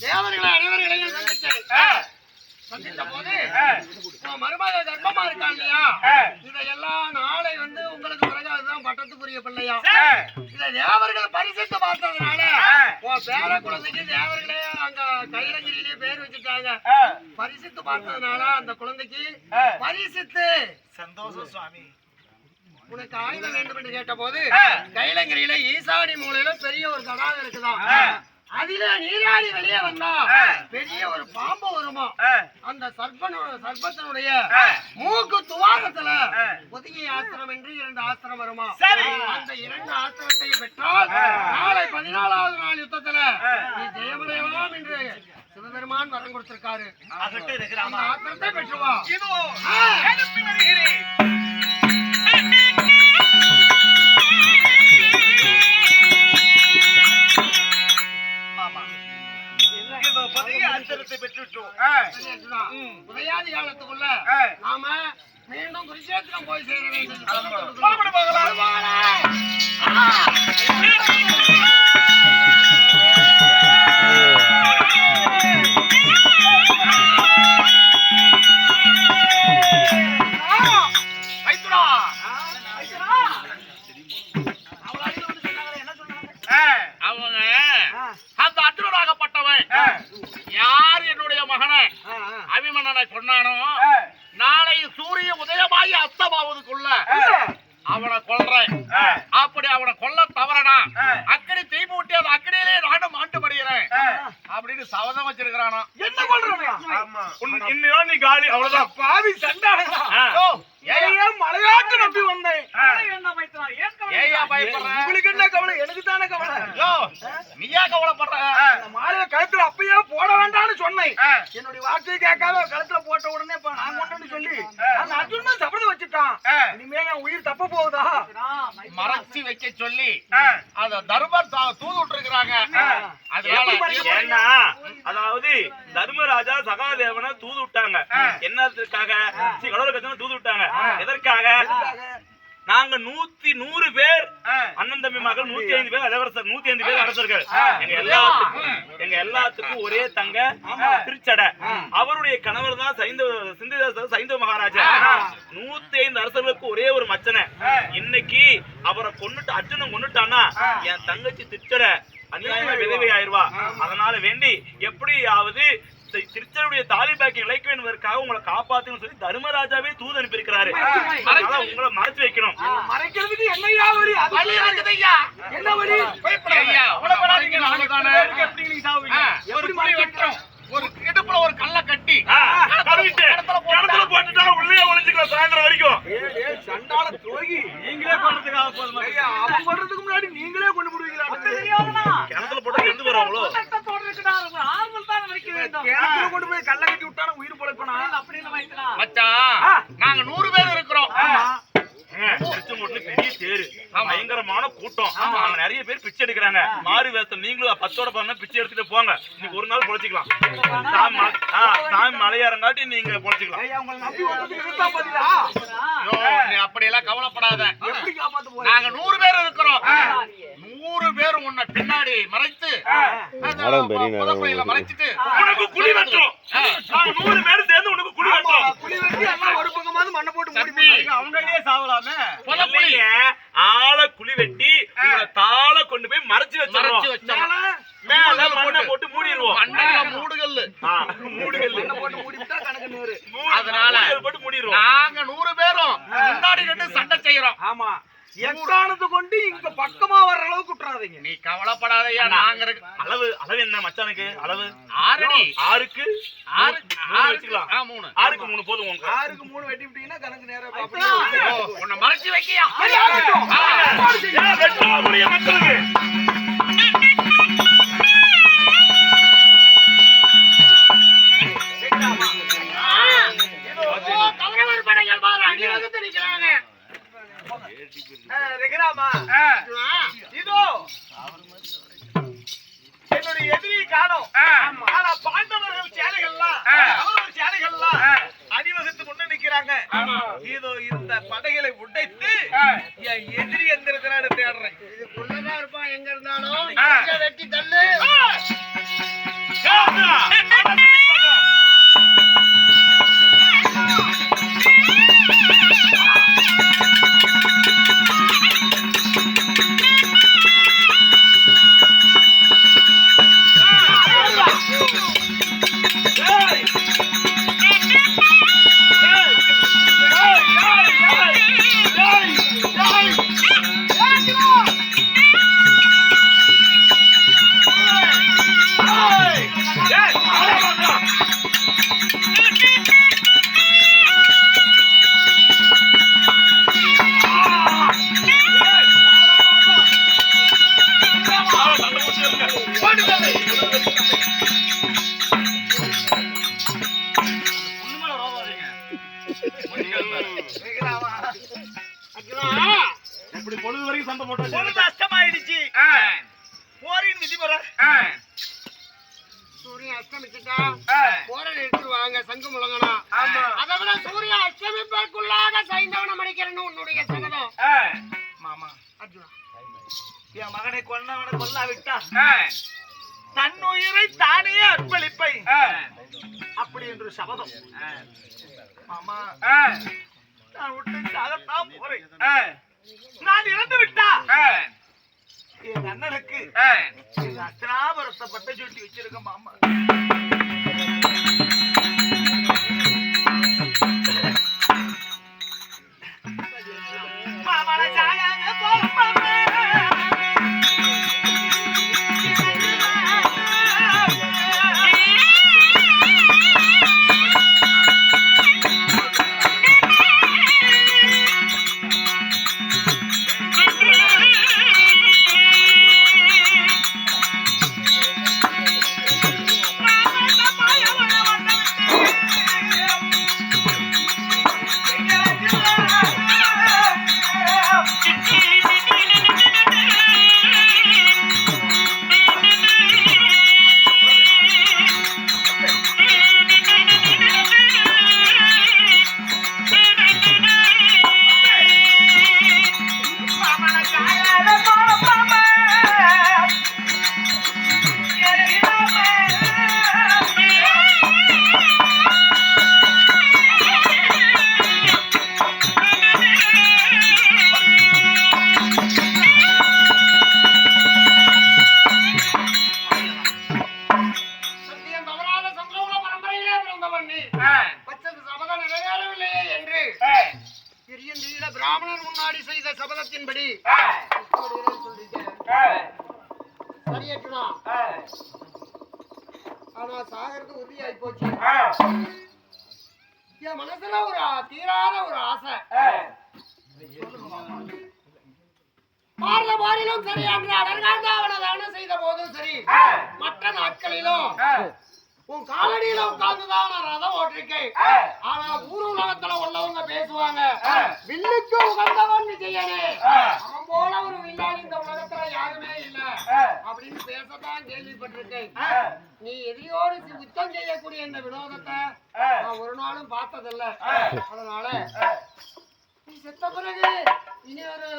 தேவர்களை அனைவர்களையும் சந்தித்த போது மருமக கர்ப்பமா இருக்கா இல்லையா, இதையெல்லாம் நாளை வந்து உங்களுக்கு பிறகுதான் பட்டத்துக்குரிய பிள்ளையா. இதை தேவர்கள் பரிசித்து பார்த்ததுனால உன் பேர குழந்தைக்கு தேவர்களே அங்க கைலங்கிரியிலே பேர் வச்சுட்டாங்க. பரிசித்து பார்த்ததுனால அந்த குழந்தைக்கு பரிசித்து சந்தோஷம் சுவாமி. உனக்கு ஆயுதம் வேண்டும் என்று கேட்ட போது கைலங்கிரியில ஈசானி மூலையில பெரிய ஒரு தடாகம் இருக்குதான். அதுல நீராடி வெளியே வந்தா பெரிய ஒரு பாம்பு வருமா. அந்த சர்ப்பத்தினுடைய மூக்கு துவாரத்துல பொதிகை ஆசிரம் என்று 2 ஆசிரம் வருமா. அந்த 2 ஆசிரத்தை பெற்றால் நாளை 14வது நாள் யுத்தத்துல நீ ஜெயமடையலாம் என்று சிவபெருமான் வரம் கொடுத்திருக்காரு. அந்த ஆசிரத்தை பெற்றுவா. உதயாதி காலத்துக்குள்ள நாம மீண்டும் குருஷேத்திரம் போய் சேர வேண்டும். அவங்க அந்த அர்ஜுனனாகப்பட்டவன் யார் என்னுடைய மகனை அபிமன்னனை கொண்டானோ நாளை சூரிய உதயமாகி அஸ்தமாவதுக்குள்ள அவனை கொல்றேன். அப்படி அவனை கொல்ல தவறனா அக்கடி தீ மூட்டி அந்த அக்கடியிலே நானும் மாட்டுப்படுகிறேன் அப்படின்னு சபதம் வச்சிருக்கிறானா. என்ன கொல்றா? இன்னும் நீ காலி அவ்வளவுதான். பாவி சண்டாளா. மலையாட்டு நம்பி வந்தேன். உங்களுக்கு என்ன கவலை? எனக்கு தானே கவலை. நீயா கவலைப்படுற? மாலைய கழுத்துல அப்பயே போட வேண்டாம்னு சொன்னேன். என்னுடைய வார்த்தையை கேட்காத கழுத்துல போட்ட உடனே நான் கொண்டு சொல்லி அந்த அர்ஜுனன் சபதம் வச்சுட்டான். இனிமே என் உயிர் தப்ப போகுதா? மறைச்சி வைக்க சொல்லி அத தர்மர் தூது விட்டுருக்காங்க. அதாவது தர்மராஜா சகாதேவனை தூது விட்டாங்க. என்னத்துக்காக? கடவுள் கட்சனை தூது விட்டாங்க. எதற்காக? நாங்க 100 பேர் அண்ணன் தம்பி மகள் 105 பேர் இளவரசர் 105 பேர் அரசர்கள். எங்க எல்லாத்துக்கும் ஒரே தங்க திருச்சடை. அவருடைய கணவர் தான் சைந்தவ மகாராஜா. 105 அரசர்களுக்கு ஒரே ஒரு மச்சனை. இன்னைக்கு அவரை கொன்னுட்டு அர்ஜுனன் கொன்னுட்டானா என் தங்கச்சி திருச்சடை அநியாயமா விதவை ஆயிருவா. அதனால வேண்டி எப்படியாவது திருச்சனுடைய தாலி பாக்கி இழைக்க என்பதற்காக உங்களை காப்பாத்துன்னு சொல்லி தர்மராஜாவே தூது அனுப்பியிருக்கிறாரு. அதனால உங்களை மறைச்சு வைக்கணும். மறைக்கிறதுக்கு என்னையா வழி? என்ன வழி? ஒரு இடுப்புல ஒரு கல்ல கட்டி கிணத்துல போட்டுட்டா உள்ளே ஒளிஞ்சுக்கலாம் சாயந்தரம் வரைக்கும். சண்டால துரோகி நீங்களே பண்றதுக்காக போதுமா? அவன் பண்றதுக்கு முன்னாடி நீங்களே கொண்டு போடுவீங்களா? கிணத்துல போட்டா எந்த வருவாங்களோ கிணத்துல கொண்டு போய் கல்ல கட்டி விட்டான உயிர் பொழைப்பனா? மச்சான் நாங்க 100 பேர் இருக்கிறோம். பெரிய தேரு பயங்கரமான கூட்டம். அங்க நிறைய பேர் பிச்சை எடுக்கிறாங்க. மாறு வேஷம் நீங்களும் 10ஓட பண்ண பிச்சை எடுத்துட்டு போங்க. இன்னைக்கு ஒரு நாள் பொழைச்சிக்கலாம். சாமி மலையாரங்காட்டி நீங்க பொழைச்சிக்கலாம். நீ அப்படியெல்லாம் கவலைப்படாத. எப்படி காப்பாத்த போறீங்க? நாங்க 100 பேர் இருக்கிறோம். 100 பேர் உன்னை பின்னாடி மறைச்சு புதப்பையில மறைச்சிட்டு உனக்கு குழி வெட்டுறோம். 100 பேர் சேர்ந்து உனக்கு குழி வெட்டுறோம். குழி வெட்டி எல்லாம் ஒரு பக்கமாவது மண்ணை போட்டு மூடி அவங்களே சாவலாமே. புதப்பையில ஆளை குழி வெட்டி தாள கொண்டு போய் மறைச்சு வச்சிடறோம். மேல மண்ணை போட்டு மூடிடுவோம். மூடுகல்லு மண்ணை போட்டு மூடி விட்டா கணக்கு 100. அதனால போட்டு மூடிடுவோம். நாங்க 100 பேரும் முன்னாடி நின்று சண்டை செய்யறோம். ஆமா, எக்காரணத்தை கொண்டு இங்க பக்கமா வர்ற அளவுக்கு விட்டுறாதீங்க. நீ கவலைப்படாதயா. நாங்க அளவு என்ன மச்சானுக்கு அளவு 6 அடி. 6க்கு 6 வச்சுக்கலாம். 3 6க்கு 3 போதும். 6க்கு 3 வெட்டி விட்டீங்கன்னா கணக்கு நேரா பாப்பீங்க. உன்னை மறைச்சு வைக்கியா? வெட்ட முடியும் மக்களுக்கு. கவர்னர் படைகள் பாரு அணிவகுத்து நிக்கிறாங்க. இதோ என்னுடைய எதிரி காணோம். ஆனா பாண்டவர்கள் சேனைகள்லாம் அவர்கள் சேனைகள்லாம் அணிவகுத்து கொண்டு நிக்கிறாங்க. இதோ இந்த படைகளை உடைத்து என் எதிரி எங்க இருக்கிறான்னு தேடுறேன். இதுக்குள்ளதான் இருப்பான். எங்க இருந்தாலும் வெட்டி தள்ளு. இப்படி பொழுது வரைக்கும் சண்டை போட்டா பொழுது அஷ்டமாயிடுச்சு. போரின் விதிமுறை சூரியன் அஸ்தமிச்சுட்டா போற நிறுத்துவாங்க. சங்கு முழங்கணும். அதை விட சூரியன் அஸ்தமிப்பதற்குள்ளாக சைந்தவனை மடிக்கிறன்னு உன்னுடைய சகதம். மாமா அர்ஜுனா, என் மகனை கொன்னவனை கொல்லாவிட்டா தன் உயிரை தானே அர்ப்பணிப்பை அப்படி என்று சபதம். மாமா, நான் விட்டு சாகத்தான் போறேன். நான் இறந்து விட்டா என் அண்ணனுக்கு அத்தனாபுரத்தை பட்ட சுட்டி வச்சிருக்க மாமா. மாமா சாக போற ஆ பிராமணர் முன்னாடி செய்த சபதத்தின்படி சரியேற்றுனா ஆனா சாகிறது உறுதியாகி போச்சு. என் மனசுல ஒரு தீராத ஒரு ஆசை. பாரிலும் சரி, அன்று அடர்காந்தாவன தானம் செய்த போதும் சரி, மற்ற நாட்களிலும் உன் காலடியில உட்கார்ந்துதான் நான் ரதம் ஓட்டிருக்கேன். ஆனா ஊர் உலகத்துல உள்ளவங்க பேசுவாங்க, வில்லுக்கு உகந்தவன் விஜயனே, அவன் போல ஒரு வில்லாளி இந்த உலகத்துல யாருமே இல்ல அப்படின்னு பேசத்தான் கேள்விப்பட்டிருக்கேன். நீ எதிரியோடு யுத்தம் செய்யக்கூடிய இந்த வினோதத்தை நான் ஒரு நாளும் பார்த்ததில்ல. அதனால நீ செத்த பிறகு இனி ஒரு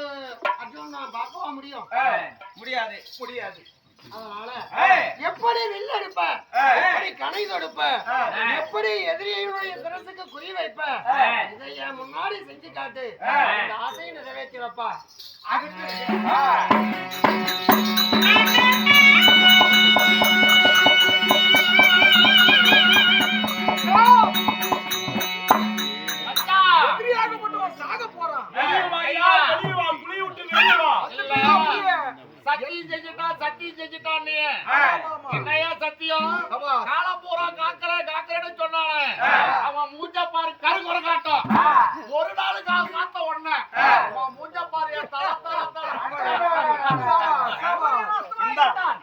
அர்ஜுன் நான் பார்க்கவா முடியும்? முடியாது முடியாது. அதனால எப்படி வில் எடுப்ப, எப்படி கணை தொடுப்ப, எப்படி எதிரியுடைய சிரசுக்கு குறி வைப்ப, இதை என் முன்னாடி செஞ்சு காட்டு. இந்த ஆசையை நிறைவேற்றி வைப்பா. சாக போறான். சத்தியம் செஞ்சுட்டான் நீ. என்னையா சத்தியம்? காலம் பூரா காக்கிறேன்னு சொன்னானே, அவன் மூஞ்ச பாரு கருங்குற காட்டும். ஒரு நாள் காத்த உடனே அவன் மூஞ்ச பாரு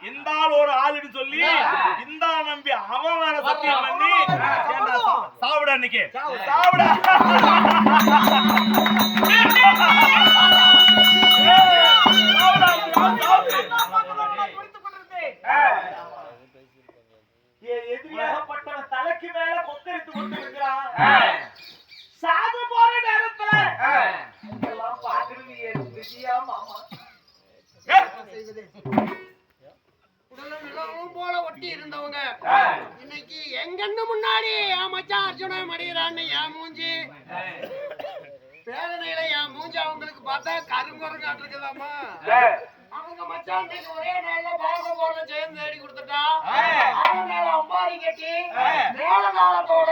இந்த ஆள் ஒரு ஆளுன்னு சொல்லி இந்த நம்பி அவன் வேற சத்தியம் பண்ணி சாப்பிட அன்னைக்கு சாப்பிட எதிரியாகப்பட்டவன் தலைக்கு மேல கொத்தரித்து கொண்டிருக்கிறான். சாக போற நேரத்துல இதெல்லாம் பாக்குறது எதிரியா மாமா உடலும் போல ஒட்டி இருந்தவங்க இன்னைக்கு எங்கன்னு முன்னாடி என் மச்சான் அர்ஜுனன் மடிகிறான்னு என் மூஞ்சி வேதனையில என் மூஞ்சி அவங்களுக்கு பார்த்தா கருங்குரங்காட்டு இருக்குதாமா. அவங்க மச்சான் ஒரே நாள்ல பாரத போர்ல ஜெயம் தேடி கொடுத்துட்டா. அம்பாரி கட்டி மேல நாளத்தோட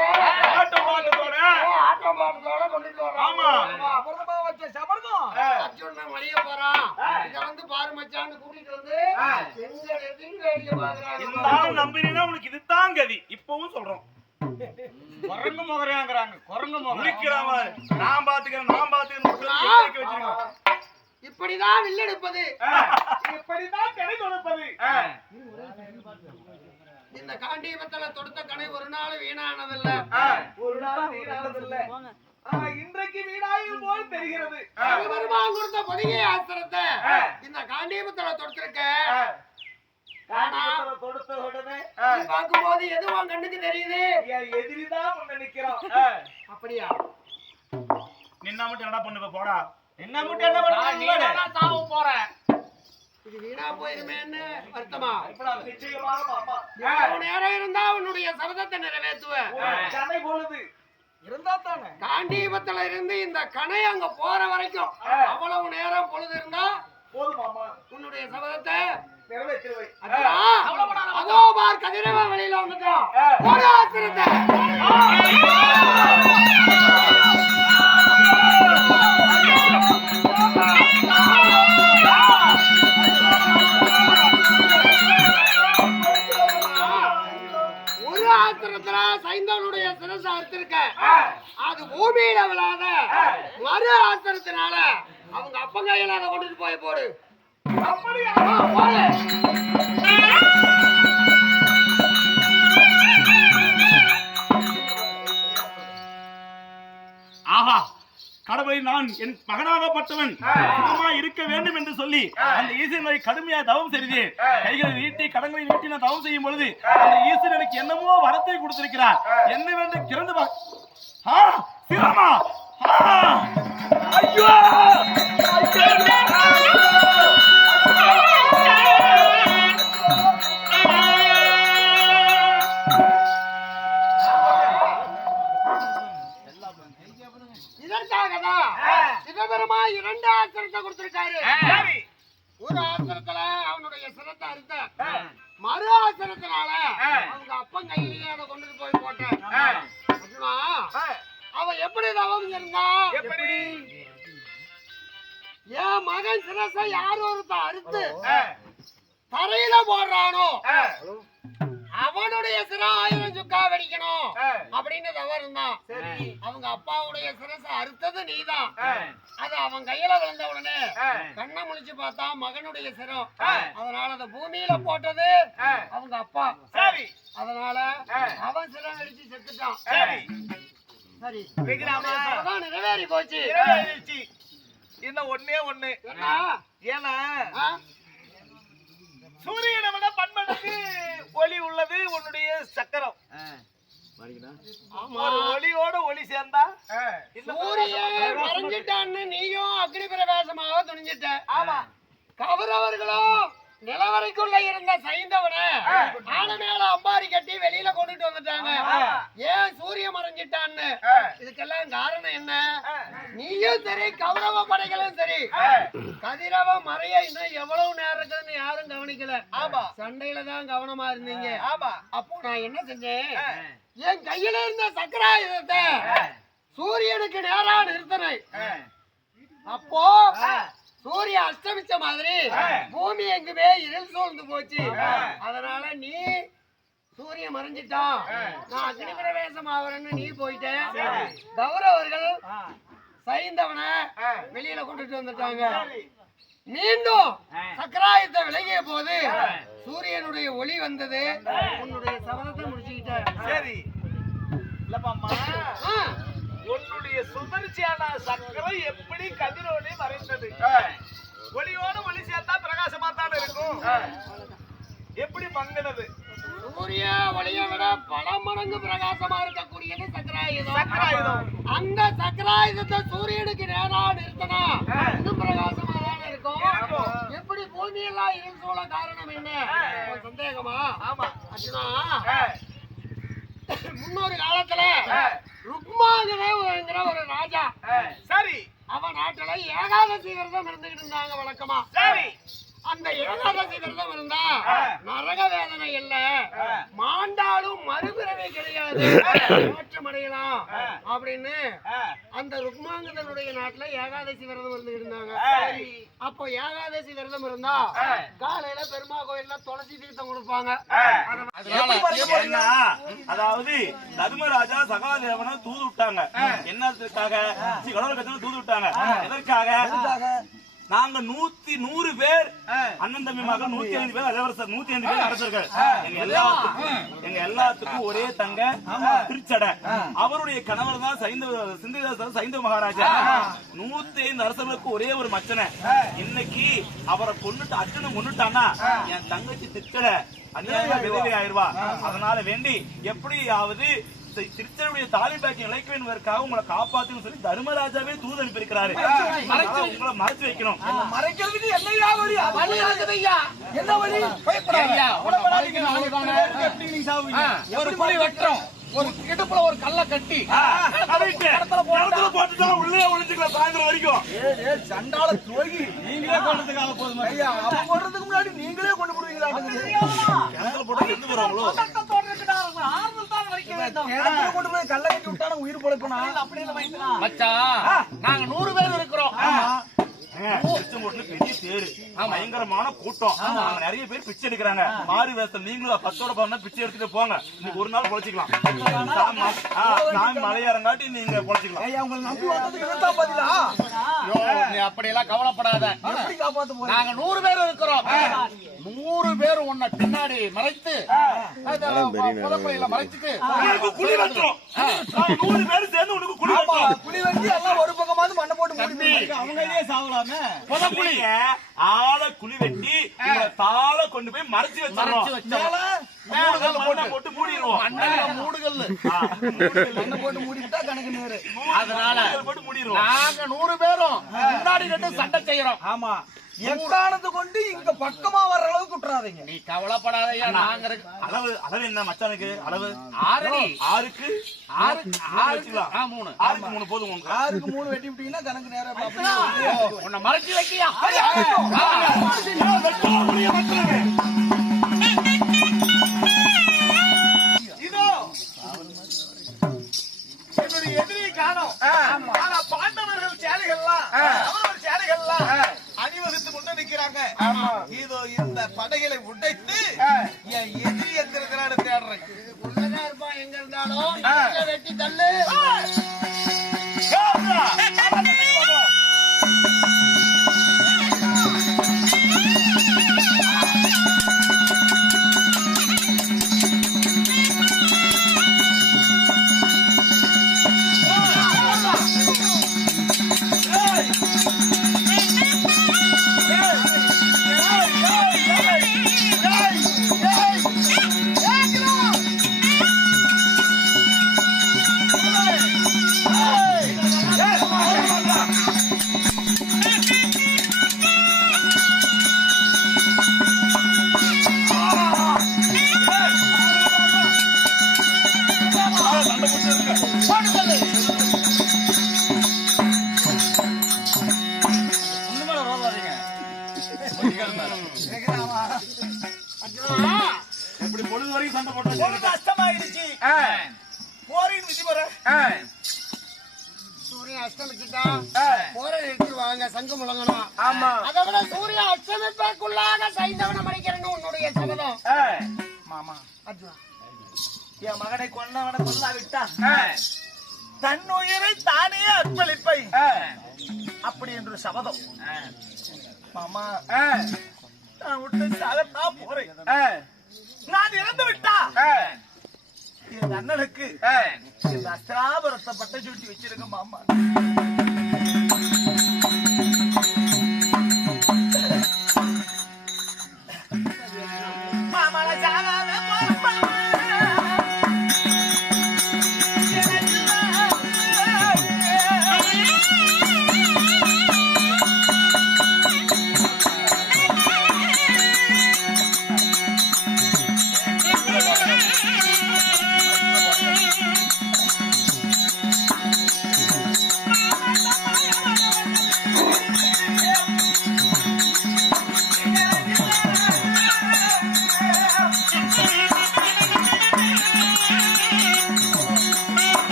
ஆட்டம் பாட்டத்தோட கொண்டுட்டு வர்றான். வச்ச சபர்தம் அர்ஜுனன் மடிய போறான். இத வந்து பாரு மச்சான்னு கூட்டிட்டு வந்து எங்க எதிர்த்து வேடிக்கை பாக்குறாங்க. இந்த நம்பினா உனக்கு இதுதான் கதி. இப்பவும் சொல்றோம், குரங்கு முகரையாங்கிறாங்க. குரங்கு முகரைக்கிறாங்க. நான் பாத்துக்கிறேன் இப்படிதான் வில்லெடுப்பது, இப்படிதான் கணை தொடுப்பது. இந்த காண்டீபத்துல தொடுத்த கணை ஒரு நாள் வீணானதில்ல. ஒரு நாள் வீணானதில்ல. இன்றைக்கு வீணாயும் போல் தெரிகிறது. பெருமான் கொடுத்த பொதிகை ஆஸ்திரத்தை இந்த காண்டீபத்துல தொடுத்திருக்க. தொடுத்த உடனே பார்க்கும்போது எது உன் கண்ணுக்கு தெரியுது? எதிரிதான் ஒண்ணு நிக்கிறான். அப்படியா? நின்னா மட்டும் என்ன பண்ணுவ? போடா. என்ன மட்டும் என்ன பண்ணுவ? சாவு போறேன். இது வீணா போயிருமேன்னு வருத்தமா? நிச்சயமாக மாமா. எவ்வளவு நேரம் இருந்தா உன்னுடைய சபதத்தை நிறைவேற்றுவ? கணை பொழுது இருந்தா தானே. காண்டீபத்துல இருந்து இந்த கணை அங்க போற வரைக்கும் அவ்வளவு நேரம் பொழுது இருந்தா போதும் மாமா. உன்னுடைய சபதத்தை நிறைவேற்றுவை. அதோ பார் கதிரவ வெளியில வந்துட்டோம். போடா ஆத்திரத்தை. ஒரு ஆத்திரத்துல சைந்தவனுடைய சிரசை அறுத்திருக்க. அது பூமியில விழாத மறு ஆத்திரத்தினால அவங்க அப்பங்கையில அதை கொண்டுட்டு போய் போடு. அப்படியா? போடு. ஆஹா, கடவுளை நான் என் மகனாகப்பட்டவன் சுகமா இருக்க வேண்டும் என்று சொல்லி அந்த ஈஸ்வரனை கடுமையா தவம் செய்து கைகளை நீட்டி கடங்களை நீட்டி நான் தவம் செய்யும் பொழுது அந்த ஈஸ்வரன் எனக்கு என்னமோ வரத்தை கொடுத்திருக்கிறார். என்னவென்று கிறந்து சிரமா. ஐயோ இதற்காகதான் சிவபெருமா 2 ஆத்திரத்தை கொடுத்திருக்காரு. ஒரு ஆத்திரத்துல அவனுடைய சிரத்தை அறுத்த, மறு ஆத்திரத்தினால அவங்க அப்பன் கையிலேயே அதை கொண்டுட்டு போய் போட்டேன். அவன் எப்படி தவம் இருந்தா? என் மகன் சிரசை யார் ஒருத்த அறுத்து தரையில போடுறானோ அவனுடைய சிர 1000 சுக்கா வெடிக்கணும் அப்படின்னு தவறு தான். அவங்க அப்பாவுடைய சிரசை அறுத்தது நீதான். அது அவன் கையில விழுந்த உடனே கண்ணை முழிச்சு பார்த்தா மகனுடைய சிரம். அதனால அந்த பூமியில போட்டது அவங்க அப்பா. சரி, அதனால அவன் சிரம் வெடிச்சு செத்துட்டான். சரி, அதான் நிறைவேறி போச்சு. இன்னும் ஒண்ணே ஒண்ணு. ஏன்னா சூரியனை விட பன்மடங்கு ஒளி உள்ளது உன்னுடைய சக்கரம். ஒரு ஒளியோட ஒளி சேர்ந்தா சூரியன் மறைஞ்சிட்டான்னு நீயும் அக்னி பிரவேசமாக துணிஞ்சிட்ட. ஆமா, கௌரவர்களும் நிலவரைக்குள்ள இருந்த சைந்தவனை ஆன மேல அம்பாரி கட்டி வெளியில கொண்டுட்டு வந்துட்டாங்க. ஏன் சூரிய மறைஞ்சிட்டான்னு? இதுக்கெல்லாம் காரணம் என்ன? நீயும் சரி, கௌரவ படைகளும் சரி, கதிரவ மறைய இன்னும் எவ்வளவு நேரம் இருக்குன்னு யாரும் கவனிக்கல. ஆமா, சண்டையில தான் கவனமா இருந்தீங்க. ஆமா, அப்போ நான் என்ன செஞ்சேன்? என் கையில இருந்த சக்கராயுதத்தை சூரியனுக்கு நேரா நிறுத்தினேன். அப்போ சூரிய அஸ்தமிச்ச மாதிரி பூமி எங்குமே இருள் சூழ்ந்து போச்சு. அதனால நீ சூரியன் மறைஞ்சிட்டான், நான் அக்னி பிரவேசம் ஆகிறேன்னு நீ போயிட்ட. கௌரவர்கள் சைந்தவனை வெளியில கொண்டுட்டு வந்துட்டாங்க. மீண்டும் சக்கராயத்தை விலகிய போது சூரியனுடைய ஒளி வந்தது. உன்னுடைய சபதத்தை முடிச்சுக்கிட்ட. சரி இல்லப்பாம்மா, உன்னுடைய சுதர்ச்சியான சக்கரம் எப்படி கதிரோடு மறைந்தது? ஒளியோட ஒளி சேர்த்தா பிரகாசமா தான் இருக்கும். எப்படி மங்கினது? சூரிய ஒளியை விட பல மடங்கு பிரகாசமா இருக்கக்கூடியது சக்கராயுதம். அந்த சக்கராயுதத்தை சூரியனுக்கு நேரா நிறுத்தினா இன்னும் பிரகாசமா தான் இருக்கும். எப்படி பூமியெல்லாம் இருள் சூழ காரணம் என்ன? சந்தேகமா? ஆமா, அர்ஜுனா, முன்னொரு காலத்துல ருக்மாங்கிற ஒரு ராஜா, சரி, அவன் நாட்டுல ஏகாதசி விரதம் இருந்துகிட்டு இருந்தாங்க வழக்கமா. சரி, அந்த ஏகாதசி விரதம் இருந்தா நரக வேதனை இல்ல, மாண்டாலும் மறுபிறவை கிடையாது, மாற்றம் அடையலாம் அப்படின்னு அந்த ருக்மாங்கதனுடைய நாட்டுல ஏகாதசி விரதம் இருந்துகிட்டு இருந்தாங்க. அப்போ ஏகாதசி விரதம் இருந்தா காலையில பெருமா கோயில்ல துளசி தீர்த்தம் கொடுப்பாங்க. அதாவது தர்மராஜா சகாதேவனை தூது விட்டாங்க. என்னத்துக்காக? தூது விட்டாங்க. எதற்காக? நாங்க 100 பேர் அண்ணன் தம்பி மகன் 105 பேர் இளவரசர் 105 பேர் அரசர்கள். எங்க எல்லாத்துக்கும் ஒரே தங்க திருச்சடை. அவருடைய கணவர் தான் சைந்தவ மகாராஜா. 105 அரசர்களுக்கு ஒரே ஒரு மச்சனை. இன்னைக்கு அவரை கொண்டுட்டு அர்ஜுனை கொண்டுட்டான்னா என் தங்கச்சி திருச்சடை அநியாயமா விதவை ஆயிருவா. அதனால வேண்டி எப்படியாவது திருச்சனுடைய தாலி பாக்கியம் இழைக்க வேண்டுவதற்காக உங்களை காப்பாத்துன்னு சொல்லி தர்மராஜாவே தூது அனுப்பியிருக்கிறாரு. உங்களை மறைச்சு வைக்கணும். மறைக்கிறதுக்கு என்ன வழி? என்ன வழி? ஒரு குழி வெட்டுறோம், ஒரு இடுப்புல ஒரு கல்ல கட்டி போட்டுட்டா உள்ளே ஒளிஞ்சுக்கலாம் சாயந்தரம் வரைக்கும். சண்டால துவகி நீங்களே கொண்டதுக்காக போதும் ஐயா. அப்ப போடுறதுக்கு முன்னாடி நீங்களே கொண்டு போடுவீங்களா? போட்டு எந்த போறாங்களோ கொண்டு போய் கல்ல கட்டி விட்டாலும் உயிர் பொழைப்பனா? மச்சான், நாங்க 100 பேர் இருக்கிறோம். பெரிய தேரு, பயங்கரமான கூட்டம், நிறைய பேர் பிச்சை எடுக்கிறாங்க. மாறு வேஷம் நீங்களும் 10ஓட 10 பிச்சை எடுத்துட்டு போங்க. இன்னைக்கு ஒரு நாள் பொழைச்சிக்கலாம். மலையாரங்காட்டி நீங்க பொழைச்சிக்கலாம். நீ அப்படியெல்லாம் கவலைப்படாத. நாங்க 100 பேர் இருக்கிறோம். 100 பேர் உன்னை பின்னாடி மறைத்து புதப்பையில மறைச்சிட்டு குழி வெட்டுறோம். 100 பேர் சேர்ந்து உனக்கு குழி வெட்டுறோம். குழி வெட்டி எல்லாம் ஒரு பக்கமாவது மண்ணை போட்டு அவங்களே சாவலாம். ஆளை குழி வெட்டி தாள கொண்டு போய் மறைச்சு வச்சிடறோம். போட்டு மூடிடுவோம். போட்டு மூடிட்டா கணக்கு நேரு. அதனால போட்டு மூடிடுவோம். நாங்க 100 பேரும் முன்னாடி கட்டு சண்டை செய்யறோம். ஆமா, எக்காரணத்தை கொண்டு இங்க பக்கமா வர்ற அளவுக்கு விட்டுறாதீங்க. நீ கவலைப்படாதயா. நாங்க அளவு என்ன மச்சானுக்கு? அளவு 6 6க்கு 3 6க்கு 3 போதும். 6க்கு 3 வெட்டி விட்டீங்கன்னா கணக்கு நேரம் உன்னை மறைச்சு வைக்கியா? இதோ என்னுடைய எதிரியை காணோம். ஆனா பாண்டவர்கள் சேலைகள்லாம் எல்லாம் அணிவகுத்து கொண்டு நிக்கிறாங்க. இதோ இந்த படைகளை உடைத்து என் எதிரி எங்க இருக்கிறான்னு தேடுறேன். உள்ளதான் இருப்பான் எங்க இருந்தாலும் வெட்டி தள்ளு. எப்படி பொழுது வரைக்கும் சண்டை போட்டு கஷ்டமாயிடுச்சு. போரின் விதிமுறை சூரியன் அஸ்தமிச்சுட்டா போற எடுத்துருவாங்க, சங்கு முழங்கணும். அதை விட சூரியன் அஸ்தமிப்பதற்குள்ளாக சைந்தவனம் அடிக்கிறேன்னு உன்னுடைய சபதம். மாமா அர்ஜுனா, என் மகனை கொன்னவனை கொல்லாவிட்டா தன் உயிரை தானே அர்ப்பணிப்பை அப்படி என்று சபதம். மாமா நான் விட்டு சாகத்தான் போறேன். நான் இறந்து விட்டா என் அண்ணனுக்கு இந்த அஸ்திராபுரத்தை பட்ட சுட்டி வச்சிருக்க மாமா. மாமா சாகாத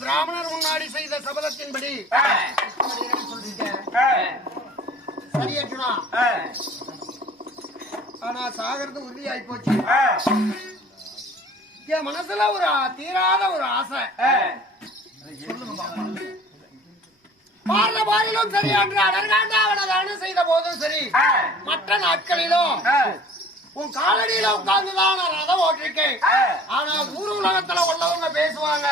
பிராமணர் முன்னாடி செய்த சபதத்தின்படி சரி அர்ஜுனா. ஆனா சாகிறது உறுதியாகி போச்சு. என் மனசுல ஒரு தீராத ஒரு ஆசை. பாரத பாரிலும் சரி, அன்று அடர்காண்டாவன செய்த போதும் சரி, மற்ற நாட்களிலும் உன் காலடியில உட்கார்ந்துதான் நான் ரதம் ஓட்டிருக்கேன். ஆனா ஊர் உலகத்துல உள்ளவங்க பேசுவாங்க,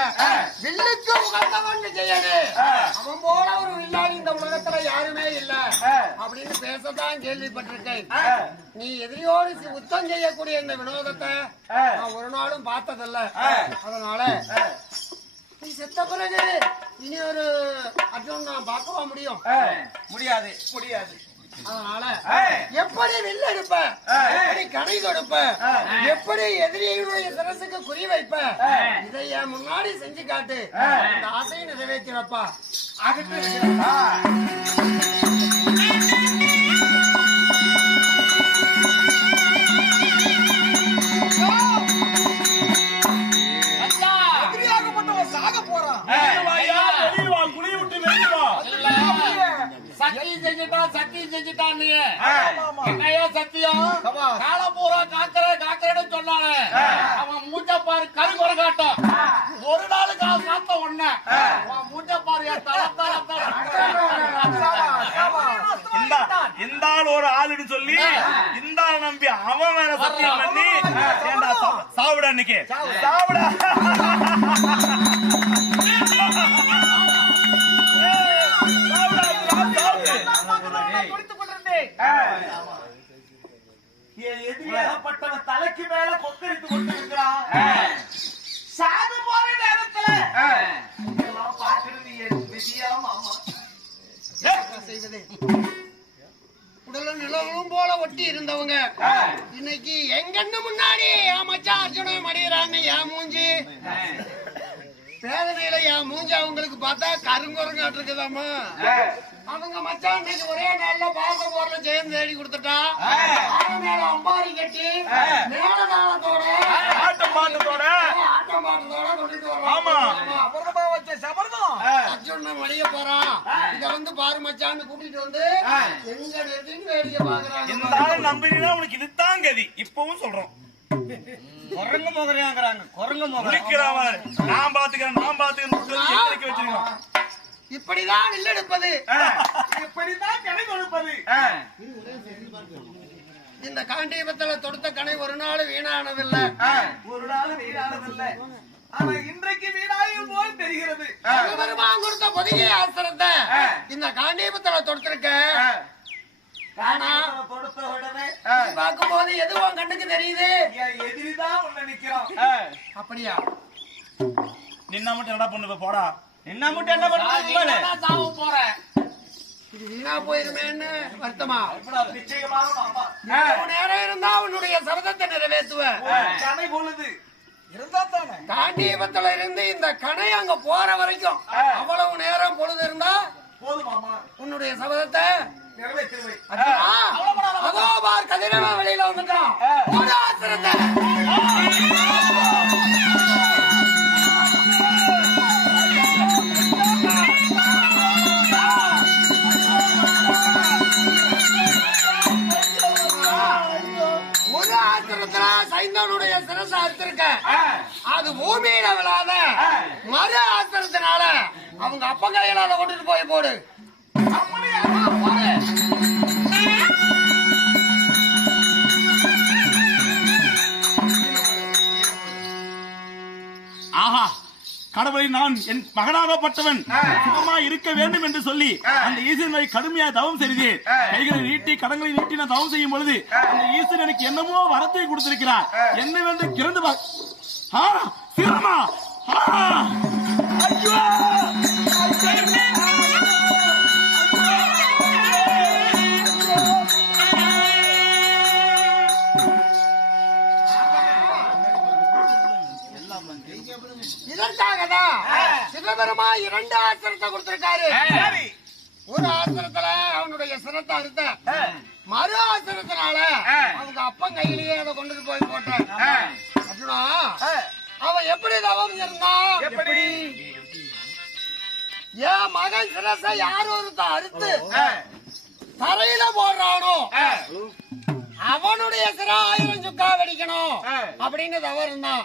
வில்லுக்கு உகந்தவன் விஜயனு, அவன் போல ஒரு வில்லாளி இந்த உலகத்துல யாருமே இல்ல அப்படின்னு பேசத்தான் கேள்விப்பட்டிருக்கேன். நீ எதிரியோடு யுத்தம் செய்யக்கூடிய இந்த வினோதத்தை நான் ஒரு நாளும் பார்த்ததில்ல. அதனால நீ செத்த பிறகு இனி ஒரு அர்ஜுன் நான் பார்க்கவா முடியும்? முடியாது முடியாது. அதனால எப்படி வில் எடுப்ப, எப்படி கணை தொடுப்ப, எப்படி எதிரியுடைய சிரசுக்கு குறி வைப்ப, இதை என் முன்னாடி செஞ்சு காட்டு. இந்த ஆசையை நிறைவேற்றி வைப்பா. சாக போறான். சத்தியம் செஞ்சுட்டான். நீ என்னையா சத்தியம்? காலப்பூரா காக்கறேன்னு சொன்னானே, அவன் மூச்சப்பாரு கருங்குறை காட்டும். ஒரு நாளுக்கு அவன் காத்த ஒண்ணு மூச்சப்பாரு இந்த ஆள் ஒரு ஆளுன்னு சொல்லி இந்த ஆள் நம்பி அவன் வேற சத்தியம் பண்ணி சாவிட அன்னைக்கு சாவிட எதிரியாகப்பட்டவன் தலைக்கு மேல கொக்கரித்து கொண்டிருக்கிறான். சாது போற நேரத்துல இதெல்லாம் பார்க்கிறது என் விதியா மாமா? செய்வது உடலும் நிலவும் போல ஒட்டி இருந்தவங்க இன்னைக்கு எங்கன்னு முன்னாடி என் மச்சான் அர்ஜுனன் மடிகிறாங்க. என் மூஞ்சி வேதனையில என் மூஞ்சி அவங்களுக்கு பார்த்தா கருங்குரங்காட்டு இருக்குதாமா. அவங்க மச்சான் இன்னைக்கு ஒரே நாள்ல பார்க்க போற ஜெயம் தேடி கொடுத்துட்டான். மேல அம்பாரி கட்டி மேலதாளத்தோட ஆட்டம் பாட்டத்தோட கொண்டுட்டு வரோம். வச்ச சபர்தம் அர்ஜுனன் மடிய போறான். இத வந்து பாரு மச்சான்னு கூட்டிட்டு வந்து எங்க நிறுத்தின்னு வேடிக்கை பாக்குறாங்க. இந்த ஆள் நம்பினா உனக்கு இதுதான் கதி. இப்பவும் சொல்றோம், குரங்கு மோகரையாங்கிறாங்க. குரங்கு முடிக்கிறான். நான் பாத்துக்கிறேன் வச்சிருக்கோம். இப்படிதான் வில்லெடுப்பது, இப்படிதான் கணை கொடுப்பது. இந்த காண்டீபத்துல தொடுத்த கணை ஒரு நாள் வீணானதில்லை. ஒரு நாள் வீணானதில்லை. ஆனா இன்றைக்கு வீணாயும் போல் தெரிகிறது. பெருமான் கொடுத்த பொதிகை ஆசிரத்தை இந்த காண்டீபத்துல தொடுத்திருக்க தொடுத்த உடனே பார்க்கும் போது எதுவும் கண்ணுக்கு தெரியுது. எதிரிதான் உள்ள நிக்கிறோம். அப்படியா? நின்னா மட்டும் என்ன பண்ணுவ? போடா. என்ன மட்டும் என்ன பண்ணுறது? சாவு போறேன். இது வீணா போயிருமேன்னு வருத்தமா? நிச்சயமாக மாமா. எவ்வளவு நேரம் இருந்தா உன்னுடைய சபதத்தை நிறைவேற்றுவேன். கணை பொழுது இருந்தா தானே காண்டீபத்துல இருந்து இந்த கணை அங்க போற வரைக்கும் அவ்வளவு நேரம் பொழுது இருந்தா போதும் மாமா. உன்னுடைய சபதத்தை நிறைவேற்றுவை. அதோ பார் கதிரவன் வெளியில வந்துட்டான். ஒரு ஆசிரத்தை சைந்தனுடைய சிரசை அறுத்திருக்க அது பூமியில விழாத மறு ஆசிரத்தினால அவங்க அப்ப கையில அதை கொண்டுட்டு போய் போடு. ஆஹா, கடவுளை நான் என் மகனாகப்பட்டவன் சுகமா இருக்க வேண்டும் என்று சொல்லி அந்த ஈஸ்வரனை கடுமையா தவம் செய்தேன். கைகளை நீட்டி கடங்களை நீட்டி நான் தவம் செய்யும் பொழுது அந்த ஈஸ்வரன் எனக்கு என்னமோ வரத்தை கொடுத்திருக்கிறார். என்னவென்று கிறந்து சிரமா இதற்காகதான் சிவபெருமா 2 ஆசிரத்தை கொடுத்திருக்காரு. ஒரு ஆசிரத்துல அவனுடைய சிரத்தை அறுத்த மறு ஆசிரத்தினால அவங்க அப்பன் கையிலேயே அதை கொண்டுட்டு போய் போட்டான். அர்ஜுனா, அவன் எப்படி தவம் இருந்தான்? எப்படி என் மகன் சிரசை யார் ஒருத்த அறுத்து தரையில போடுறானோ அவனுடைய சிர 1000 சுக்கா வெடிக்கணும் அப்படின்னு தவறு இருந்தான்.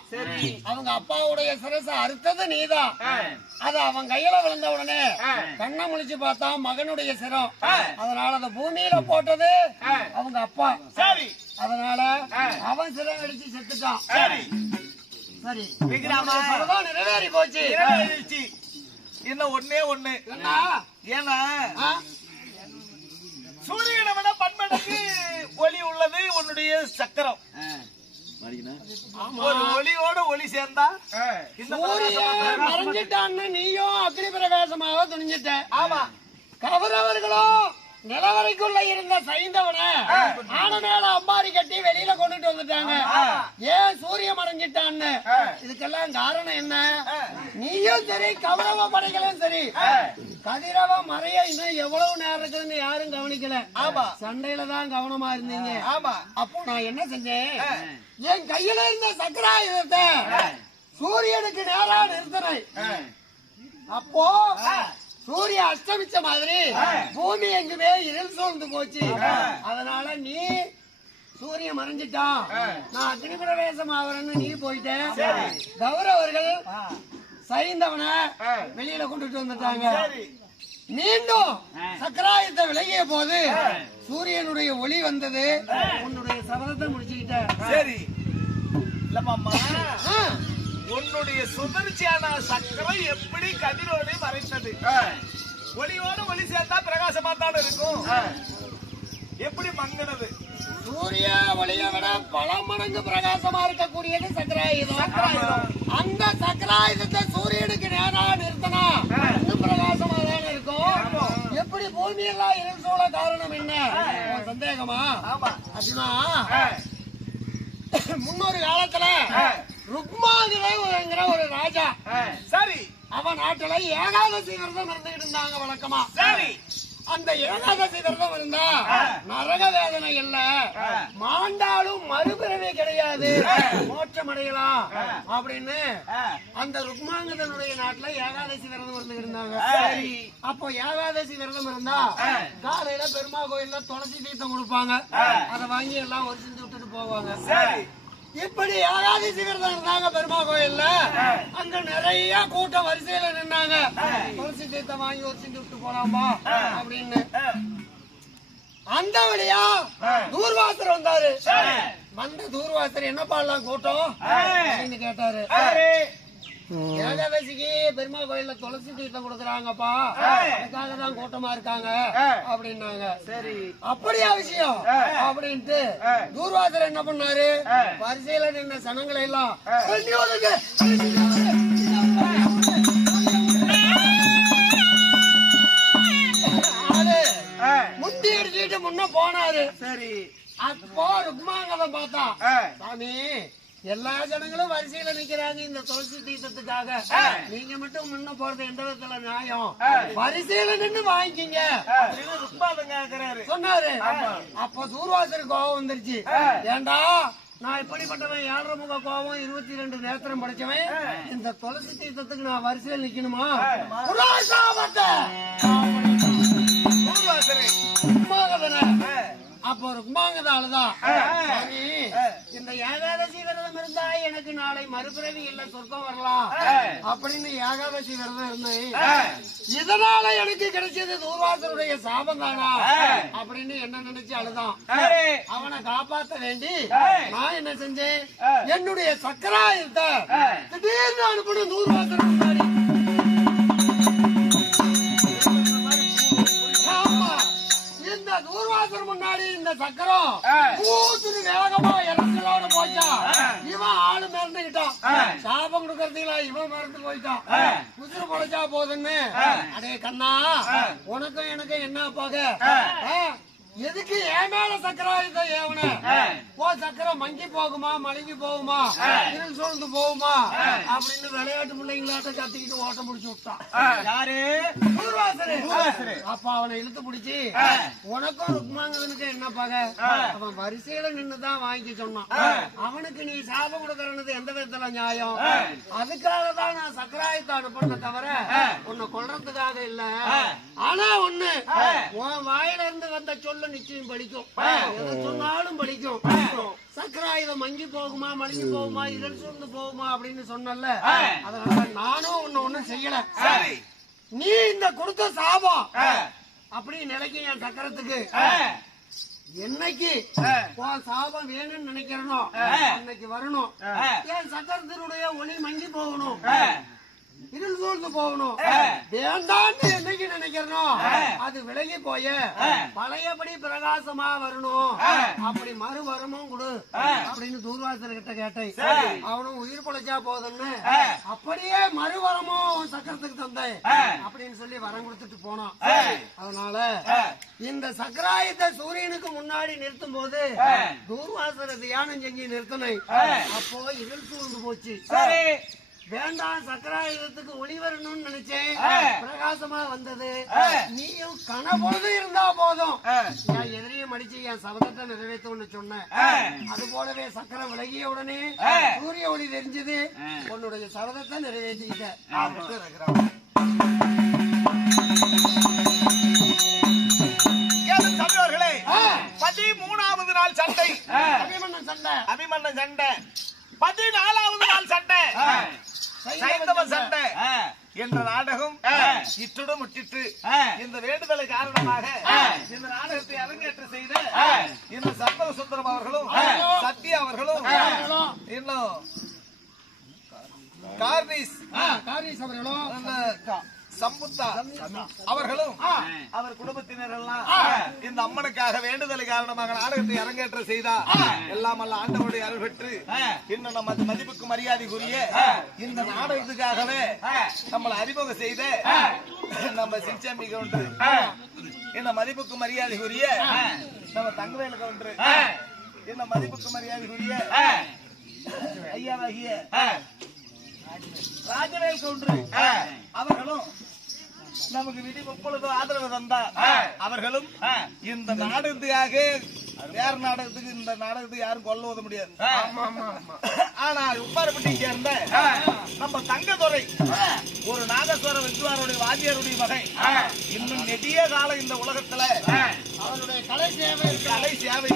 அவங்க அப்பாவுடைய சிரசை அறுத்தது நீதான். அது அவன் கையில விழுந்த உடனே கண்ணை முழிச்சு பார்த்தா மகனுடைய சிரம். அதனால அந்த பூமியில போட்டது அவங்க அப்பா. சரி, அதனால அவன் சிரம் வெடிச்சு செத்துட்டான். சரி சரி, விக்ரமா நிறைவேறி போச்சு. இன்னும் ஒண்ணே ஒண்ணு. ஏன்னா ஆ? சூரியனை விட பன்மடங்கு ஒளி உள்ளது உன்னுடைய சக்கரம். ஒரு ஒளியோட ஒளி சேர்ந்தா சூரியன் மறைஞ்சிட்டான்னு நீயும் அக்னி பிரவேசமாக துணிஞ்சிட்ட. ஆமா, கௌரவர்களும் நிலவரைக்குள்ள இருந்த சைந்தவனை ஆன மேல அம்பாரி கட்டி வெளியில கொண்டுட்டு வந்துட்டாங்க. ஏன் சூரிய மறைஞ்சிட்டான்னு? இதுக்கெல்லாம் காரணம் என்ன? நீயும் சரி கௌரவ படைகளும் சரி கதிரவ மறைய இன்னும் எவ்வளவு நேரம் இருக்குதுன்னு யாரும் கவனிக்கல. ஆமா, சண்டையில தான் கவனமா இருந்தீங்க. ஆமா. அப்போ நான் என்ன செஞ்சேன்? என் கையில இருந்த சக்கராயுதத்தை சூரியனுக்கு நேரா நிறுத்தினேன். அப்போ சூரிய அஸ்தமிச்ச மாதிரி பூமி எங்குமே இருள் சூழ்ந்து போச்சு. அதனால நீ சூரியன் மறைஞ்சிட்டான், நான் அக்னி பிரவேசம் ஆகிறேன்னு நீ போயிட்ட. கௌரவர்கள் சைந்தவனை வெளியில கொண்டுட்டு வந்துட்டாங்க. மீண்டும் சக்கராயத்தை விலகிய போது சூரியனுடைய ஒளி வந்தது. உன்னுடைய சபதத்தை முடிச்சுக்கிட்ட. சரி இல்லம்மா, உன்னுடைய சுதர்ச்சியான சக்கரம் எப்படி கதிரோடு மறைத்தது? ஒளியோட ஒளி சேர்ந்தா பிரகாசமா தான் இருக்கும். எப்படி மங்கினது? சூரிய ஒளியை விட பல மடங்கு பிரகாசமா இருக்கக்கூடியது சக்கராயுதம். அந்த சக்கராயுதத்தை சூரியனுக்கு நேரா நிறுத்தினா இன்னும் பிரகாசமா தானே இருக்கும். எப்படி பூமியெல்லாம் இருள் சூழ காரணம் என்ன சந்தேகமா? அப்படின்னா முன்னொரு காலத்துல ருக்மாங்கிற ஒரு ராஜா, சரி, அவன் நாட்டுல ஏகாதசி விரதம் இருந்துகிட்டு இருந்தாங்க வழக்கமா. சரி, அந்த ஏகாதசி விரதம் இருந்தா நரக வேதனை இல்ல, மாண்டாலும் மறுபிறவே கிடையாது, மோட்சம் அடையலாம் அப்படின்னு அந்த ருக்மாங்கதனுடைய நாட்டுல ஏகாதசி விரதம் இருந்துகிட்டு இருந்தாங்க. அப்போ ஏகாதசி விரதம் இருந்தா காலையில பெருமா கோயில்ல துளசி தீர்த்தம் கொடுப்பாங்க, அதை வாங்கி எல்லாம் ஒரு செஞ்சு விட்டுட்டு போவாங்க. இப்படி ஏகாதசி விரதம் இருந்தாங்க பெருமா கோயில்ல. அங்க நிறைய கூட்டம் வரிசையில நின்னாங்க, துளசி தீர்த்தம் வாங்கி ஒரு செஞ்சு விட்டு போலாமா அப்படின்னு. அந்த வழியா தூர்வாசர் வந்தாரு. வந்த தூர்வாசர் என்னப்பா எல்லாம் கூட்டம் அப்படின்னு கேட்டாரு. ஏகாதசிக்கு பெருமா கோயில்ல துளசி தீர்த்தம் கொடுக்குறாங்கப்பா, அதுக்காக தான் கூட்டமா இருக்காங்க அப்படின்னாங்க. சரி, அப்படியா விஷயம் அப்படின்ட்டு தூர்வாசர் என்ன பண்ணாரு, வரிசையில நின்ன சனங்களை எல்லாம் முந்தி அடிச்சுட்டு முன்ன போனாரு. சரி, அப்போ ருக்மாங்கதம் பார்த்தா, சாமி எல்லா ஜனங்களும் வரிசையில நிக்கிறாங்க இந்த துளசி தீர்த்தத்துக்காக, நீங்க மட்டும் முன்ன போறது எந்த விதத்துல நியாயம், வரிசையில நின்று வாங்கிக்கிங்க சொன்னாரு. அப்போ தூர்வாசர் கோபம் வந்துருச்சு. ஏண்டா நான் இப்படிப்பட்டவன் 7.5 முக கோபம் 22 நேத்திரம் படைச்சவன், இந்த துளசி தீர்த்தத்துக்கு நான் வரிசையில் நிக்கணுமா? அப்போ ருக்மாங்கதாலதான் இந்த ஏகாதசி விரதம் இருந்தா எனக்கு நாளை மறுபிறவி இல்ல சொர்க்கம் வரலாம் அப்படின்னு ஏகாதசி விரதம் இருந்தேன், இதனால எனக்கு கிடைச்சது தூர்வாசருடைய சாபம் தானா அப்படின்னு என்ன நினைச்சு அழுதான். அவனை காப்பாத்த வேண்டி நான் என்ன செஞ்சேன், என்னுடைய சக்கராயுதத்தை திடீர்னு அனுப்பணும் தூர்வாசர் முன்னாடி. தூர்வாசர் முன்னாடி இந்த சக்கரம் பூத்துன்னு வேகமா இறங்கலோட போச்சா, இவன் ஆளு மறந்துகிட்டான், சாபம் கொடுக்கறதுல இவன் மறந்து போயிட்டான், உசுறு பொழைச்சா போதுன்னு. அடே கண்ணா, உனக்கும் எனக்கும் என்ன பாக, எதுக்கு என் மேல சக்கராயுத ஏவன? சக்கரம் மங்கி போகுமா மலங்கி போகுமா இருள் சூழ்ந்து போகுமா அப்படின்னு விளையாட்டு பிள்ளைங்களாட்ட கத்திக்கிட்டு ஓட்ட முடிச்சு விட்டான். யாரு? தூர்வாசரு. அப்ப அவனை இழுத்து பிடிச்சி, உனக்கும் ருக்மாங்கதனுக்கு என்ன பாக, அவன் வரிசையில நின்னுதான் வாங்கி சொன்னான், அவனுக்கு நீ சாபம் கொடுக்கறது எந்த விதத்துல நியாயம், அதுக்காக தான் நான் சக்கராயுத்தை அனுப்பின தவிர உன்னை கொல்றதுக்காக இல்ல. ஆனா ஒண்ணு, உன் வாயில இருந்து வந்த சொல்லு நிச்சயம் படிக்கும், எதை சொன்னாலும் படிக்கும். சக்கராயுதம் மங்கி போகுமா மலங்கி போகுமா இருள் சூழ்ந்து போகுமா அப்படின்னு சொன்னல, அதனால நானும் ஒண்ணு செய்யல. நீ இந்த கொடுத்த சாபம் அப்படி நிலைக்கு என் சக்கரத்துக்கு என்னைக்கு சாபம் வேணும்னு நினைக்கிறனோ அன்னைக்கு வரணும், என் சக்கரத்தினுடைய ஒளி மங்கி போகணும், இருள் சூழ்ந்து போகணும். வேண்டான்னு என்னைக்கு நினைக்கிறனோ அது விலகி போய பழையபடி பிரகாசமா வரணும், அப்படி மறுவரமும் கொடு அப்படின்னு தூர்வாசர் கிட்ட கேட்டேன். அவனும் உயிர் பொழைச்சா போதுன்னு அப்படியே மறுவரமும் சக்கரத்துக்கு தந்தேன் அப்படின்னு சொல்லி வரம் கொடுத்துட்டு போனான். அதனால இந்த சக்கராயத்தை சூரியனுக்கு முன்னாடி நிறுத்தும் போது தூர்வாசரை தியானம் செஞ்சு நிறுத்தினேன். அப்போ இருள் சூழ்ந்து போச்சு. வேண்டாம் சக்கராயுதத்துக்கு ஒளி வரணும்னு நினைச்சேன், பிரகாசமா வந்தது. நீயும் கனபொழுது இருந்தா போதும் என் எதிரியும் அடிச்சு என் சபதத்தை நிறைவேற்றணும்னு சொன்னேன். அது போலவே சக்கரம் விலகிய உடனே சூரிய ஒளி தெரிஞ்சது, உன்னுடைய சபதத்தை நிறைவேற்றிட்ட. 13வது நாள் சண்டை, அபிமன்னன் சண்டை. அபிமன்னன் சண்டை. 14வது நாள் சண்டை, சைந்தவ சண்டை என்ற நாடகம் இத்துடன் முற்றிட்டு, இந்த வேண்டுதலை காரணமாக இந்த நாடகத்தை அரங்கேற்றம் செய்த இந்த சண்முக சுந்தரம் அவர்களும் சத்யா அவர்களும் இன்னும் கார்னிஸ் அவர்களும் சம்புத்தா அவர்களும் அவர் குடும்பத்தினர் எல்லாம் இந்த அம்மனுக்காக வேண்டுதலை காரணமாக நாடகத்தை அரங்கேற்ற செய்தார். எல்லாம் அல்ல ஆண்டவருடைய அருள் பெற்று இன்னும் நம்ம மதிப்புக்கு மரியாதைக்குரிய இந்த நாடகத்துக்காகவே நம்மளை அறிமுகம் செய்த நம்ம சிச்சம்பி கவுண்டர், இந்த மதிப்புக்கு மரியாதைக்குரிய நம்ம தங்கவேலு கவுண்டர், இந்த மதிப்புக்கு மரியாதைக்குரிய ஐயாவாகிய ராஜவேல் கவுண்டர் அவர்களும் நமக்கு விதி எப்பொழுதும் ஆதரவு தந்தார். அவர்களும் இந்த நாடகத்துக்காக வேற நாடகத்துக்கு இந்த நாடகத்துக்கு யாரும் கொல்ல உத முடியாது. ஆனா உப்பாரப்பட்டி சேர்ந்த நம்ம தங்கதுரை ஒரு நாகஸ்வர வித்வாருடைய வாத்தியாருடைய மகன் இன்னும் நெடிய காலம் இந்த உலகத்துல அவருடைய கலை சேவை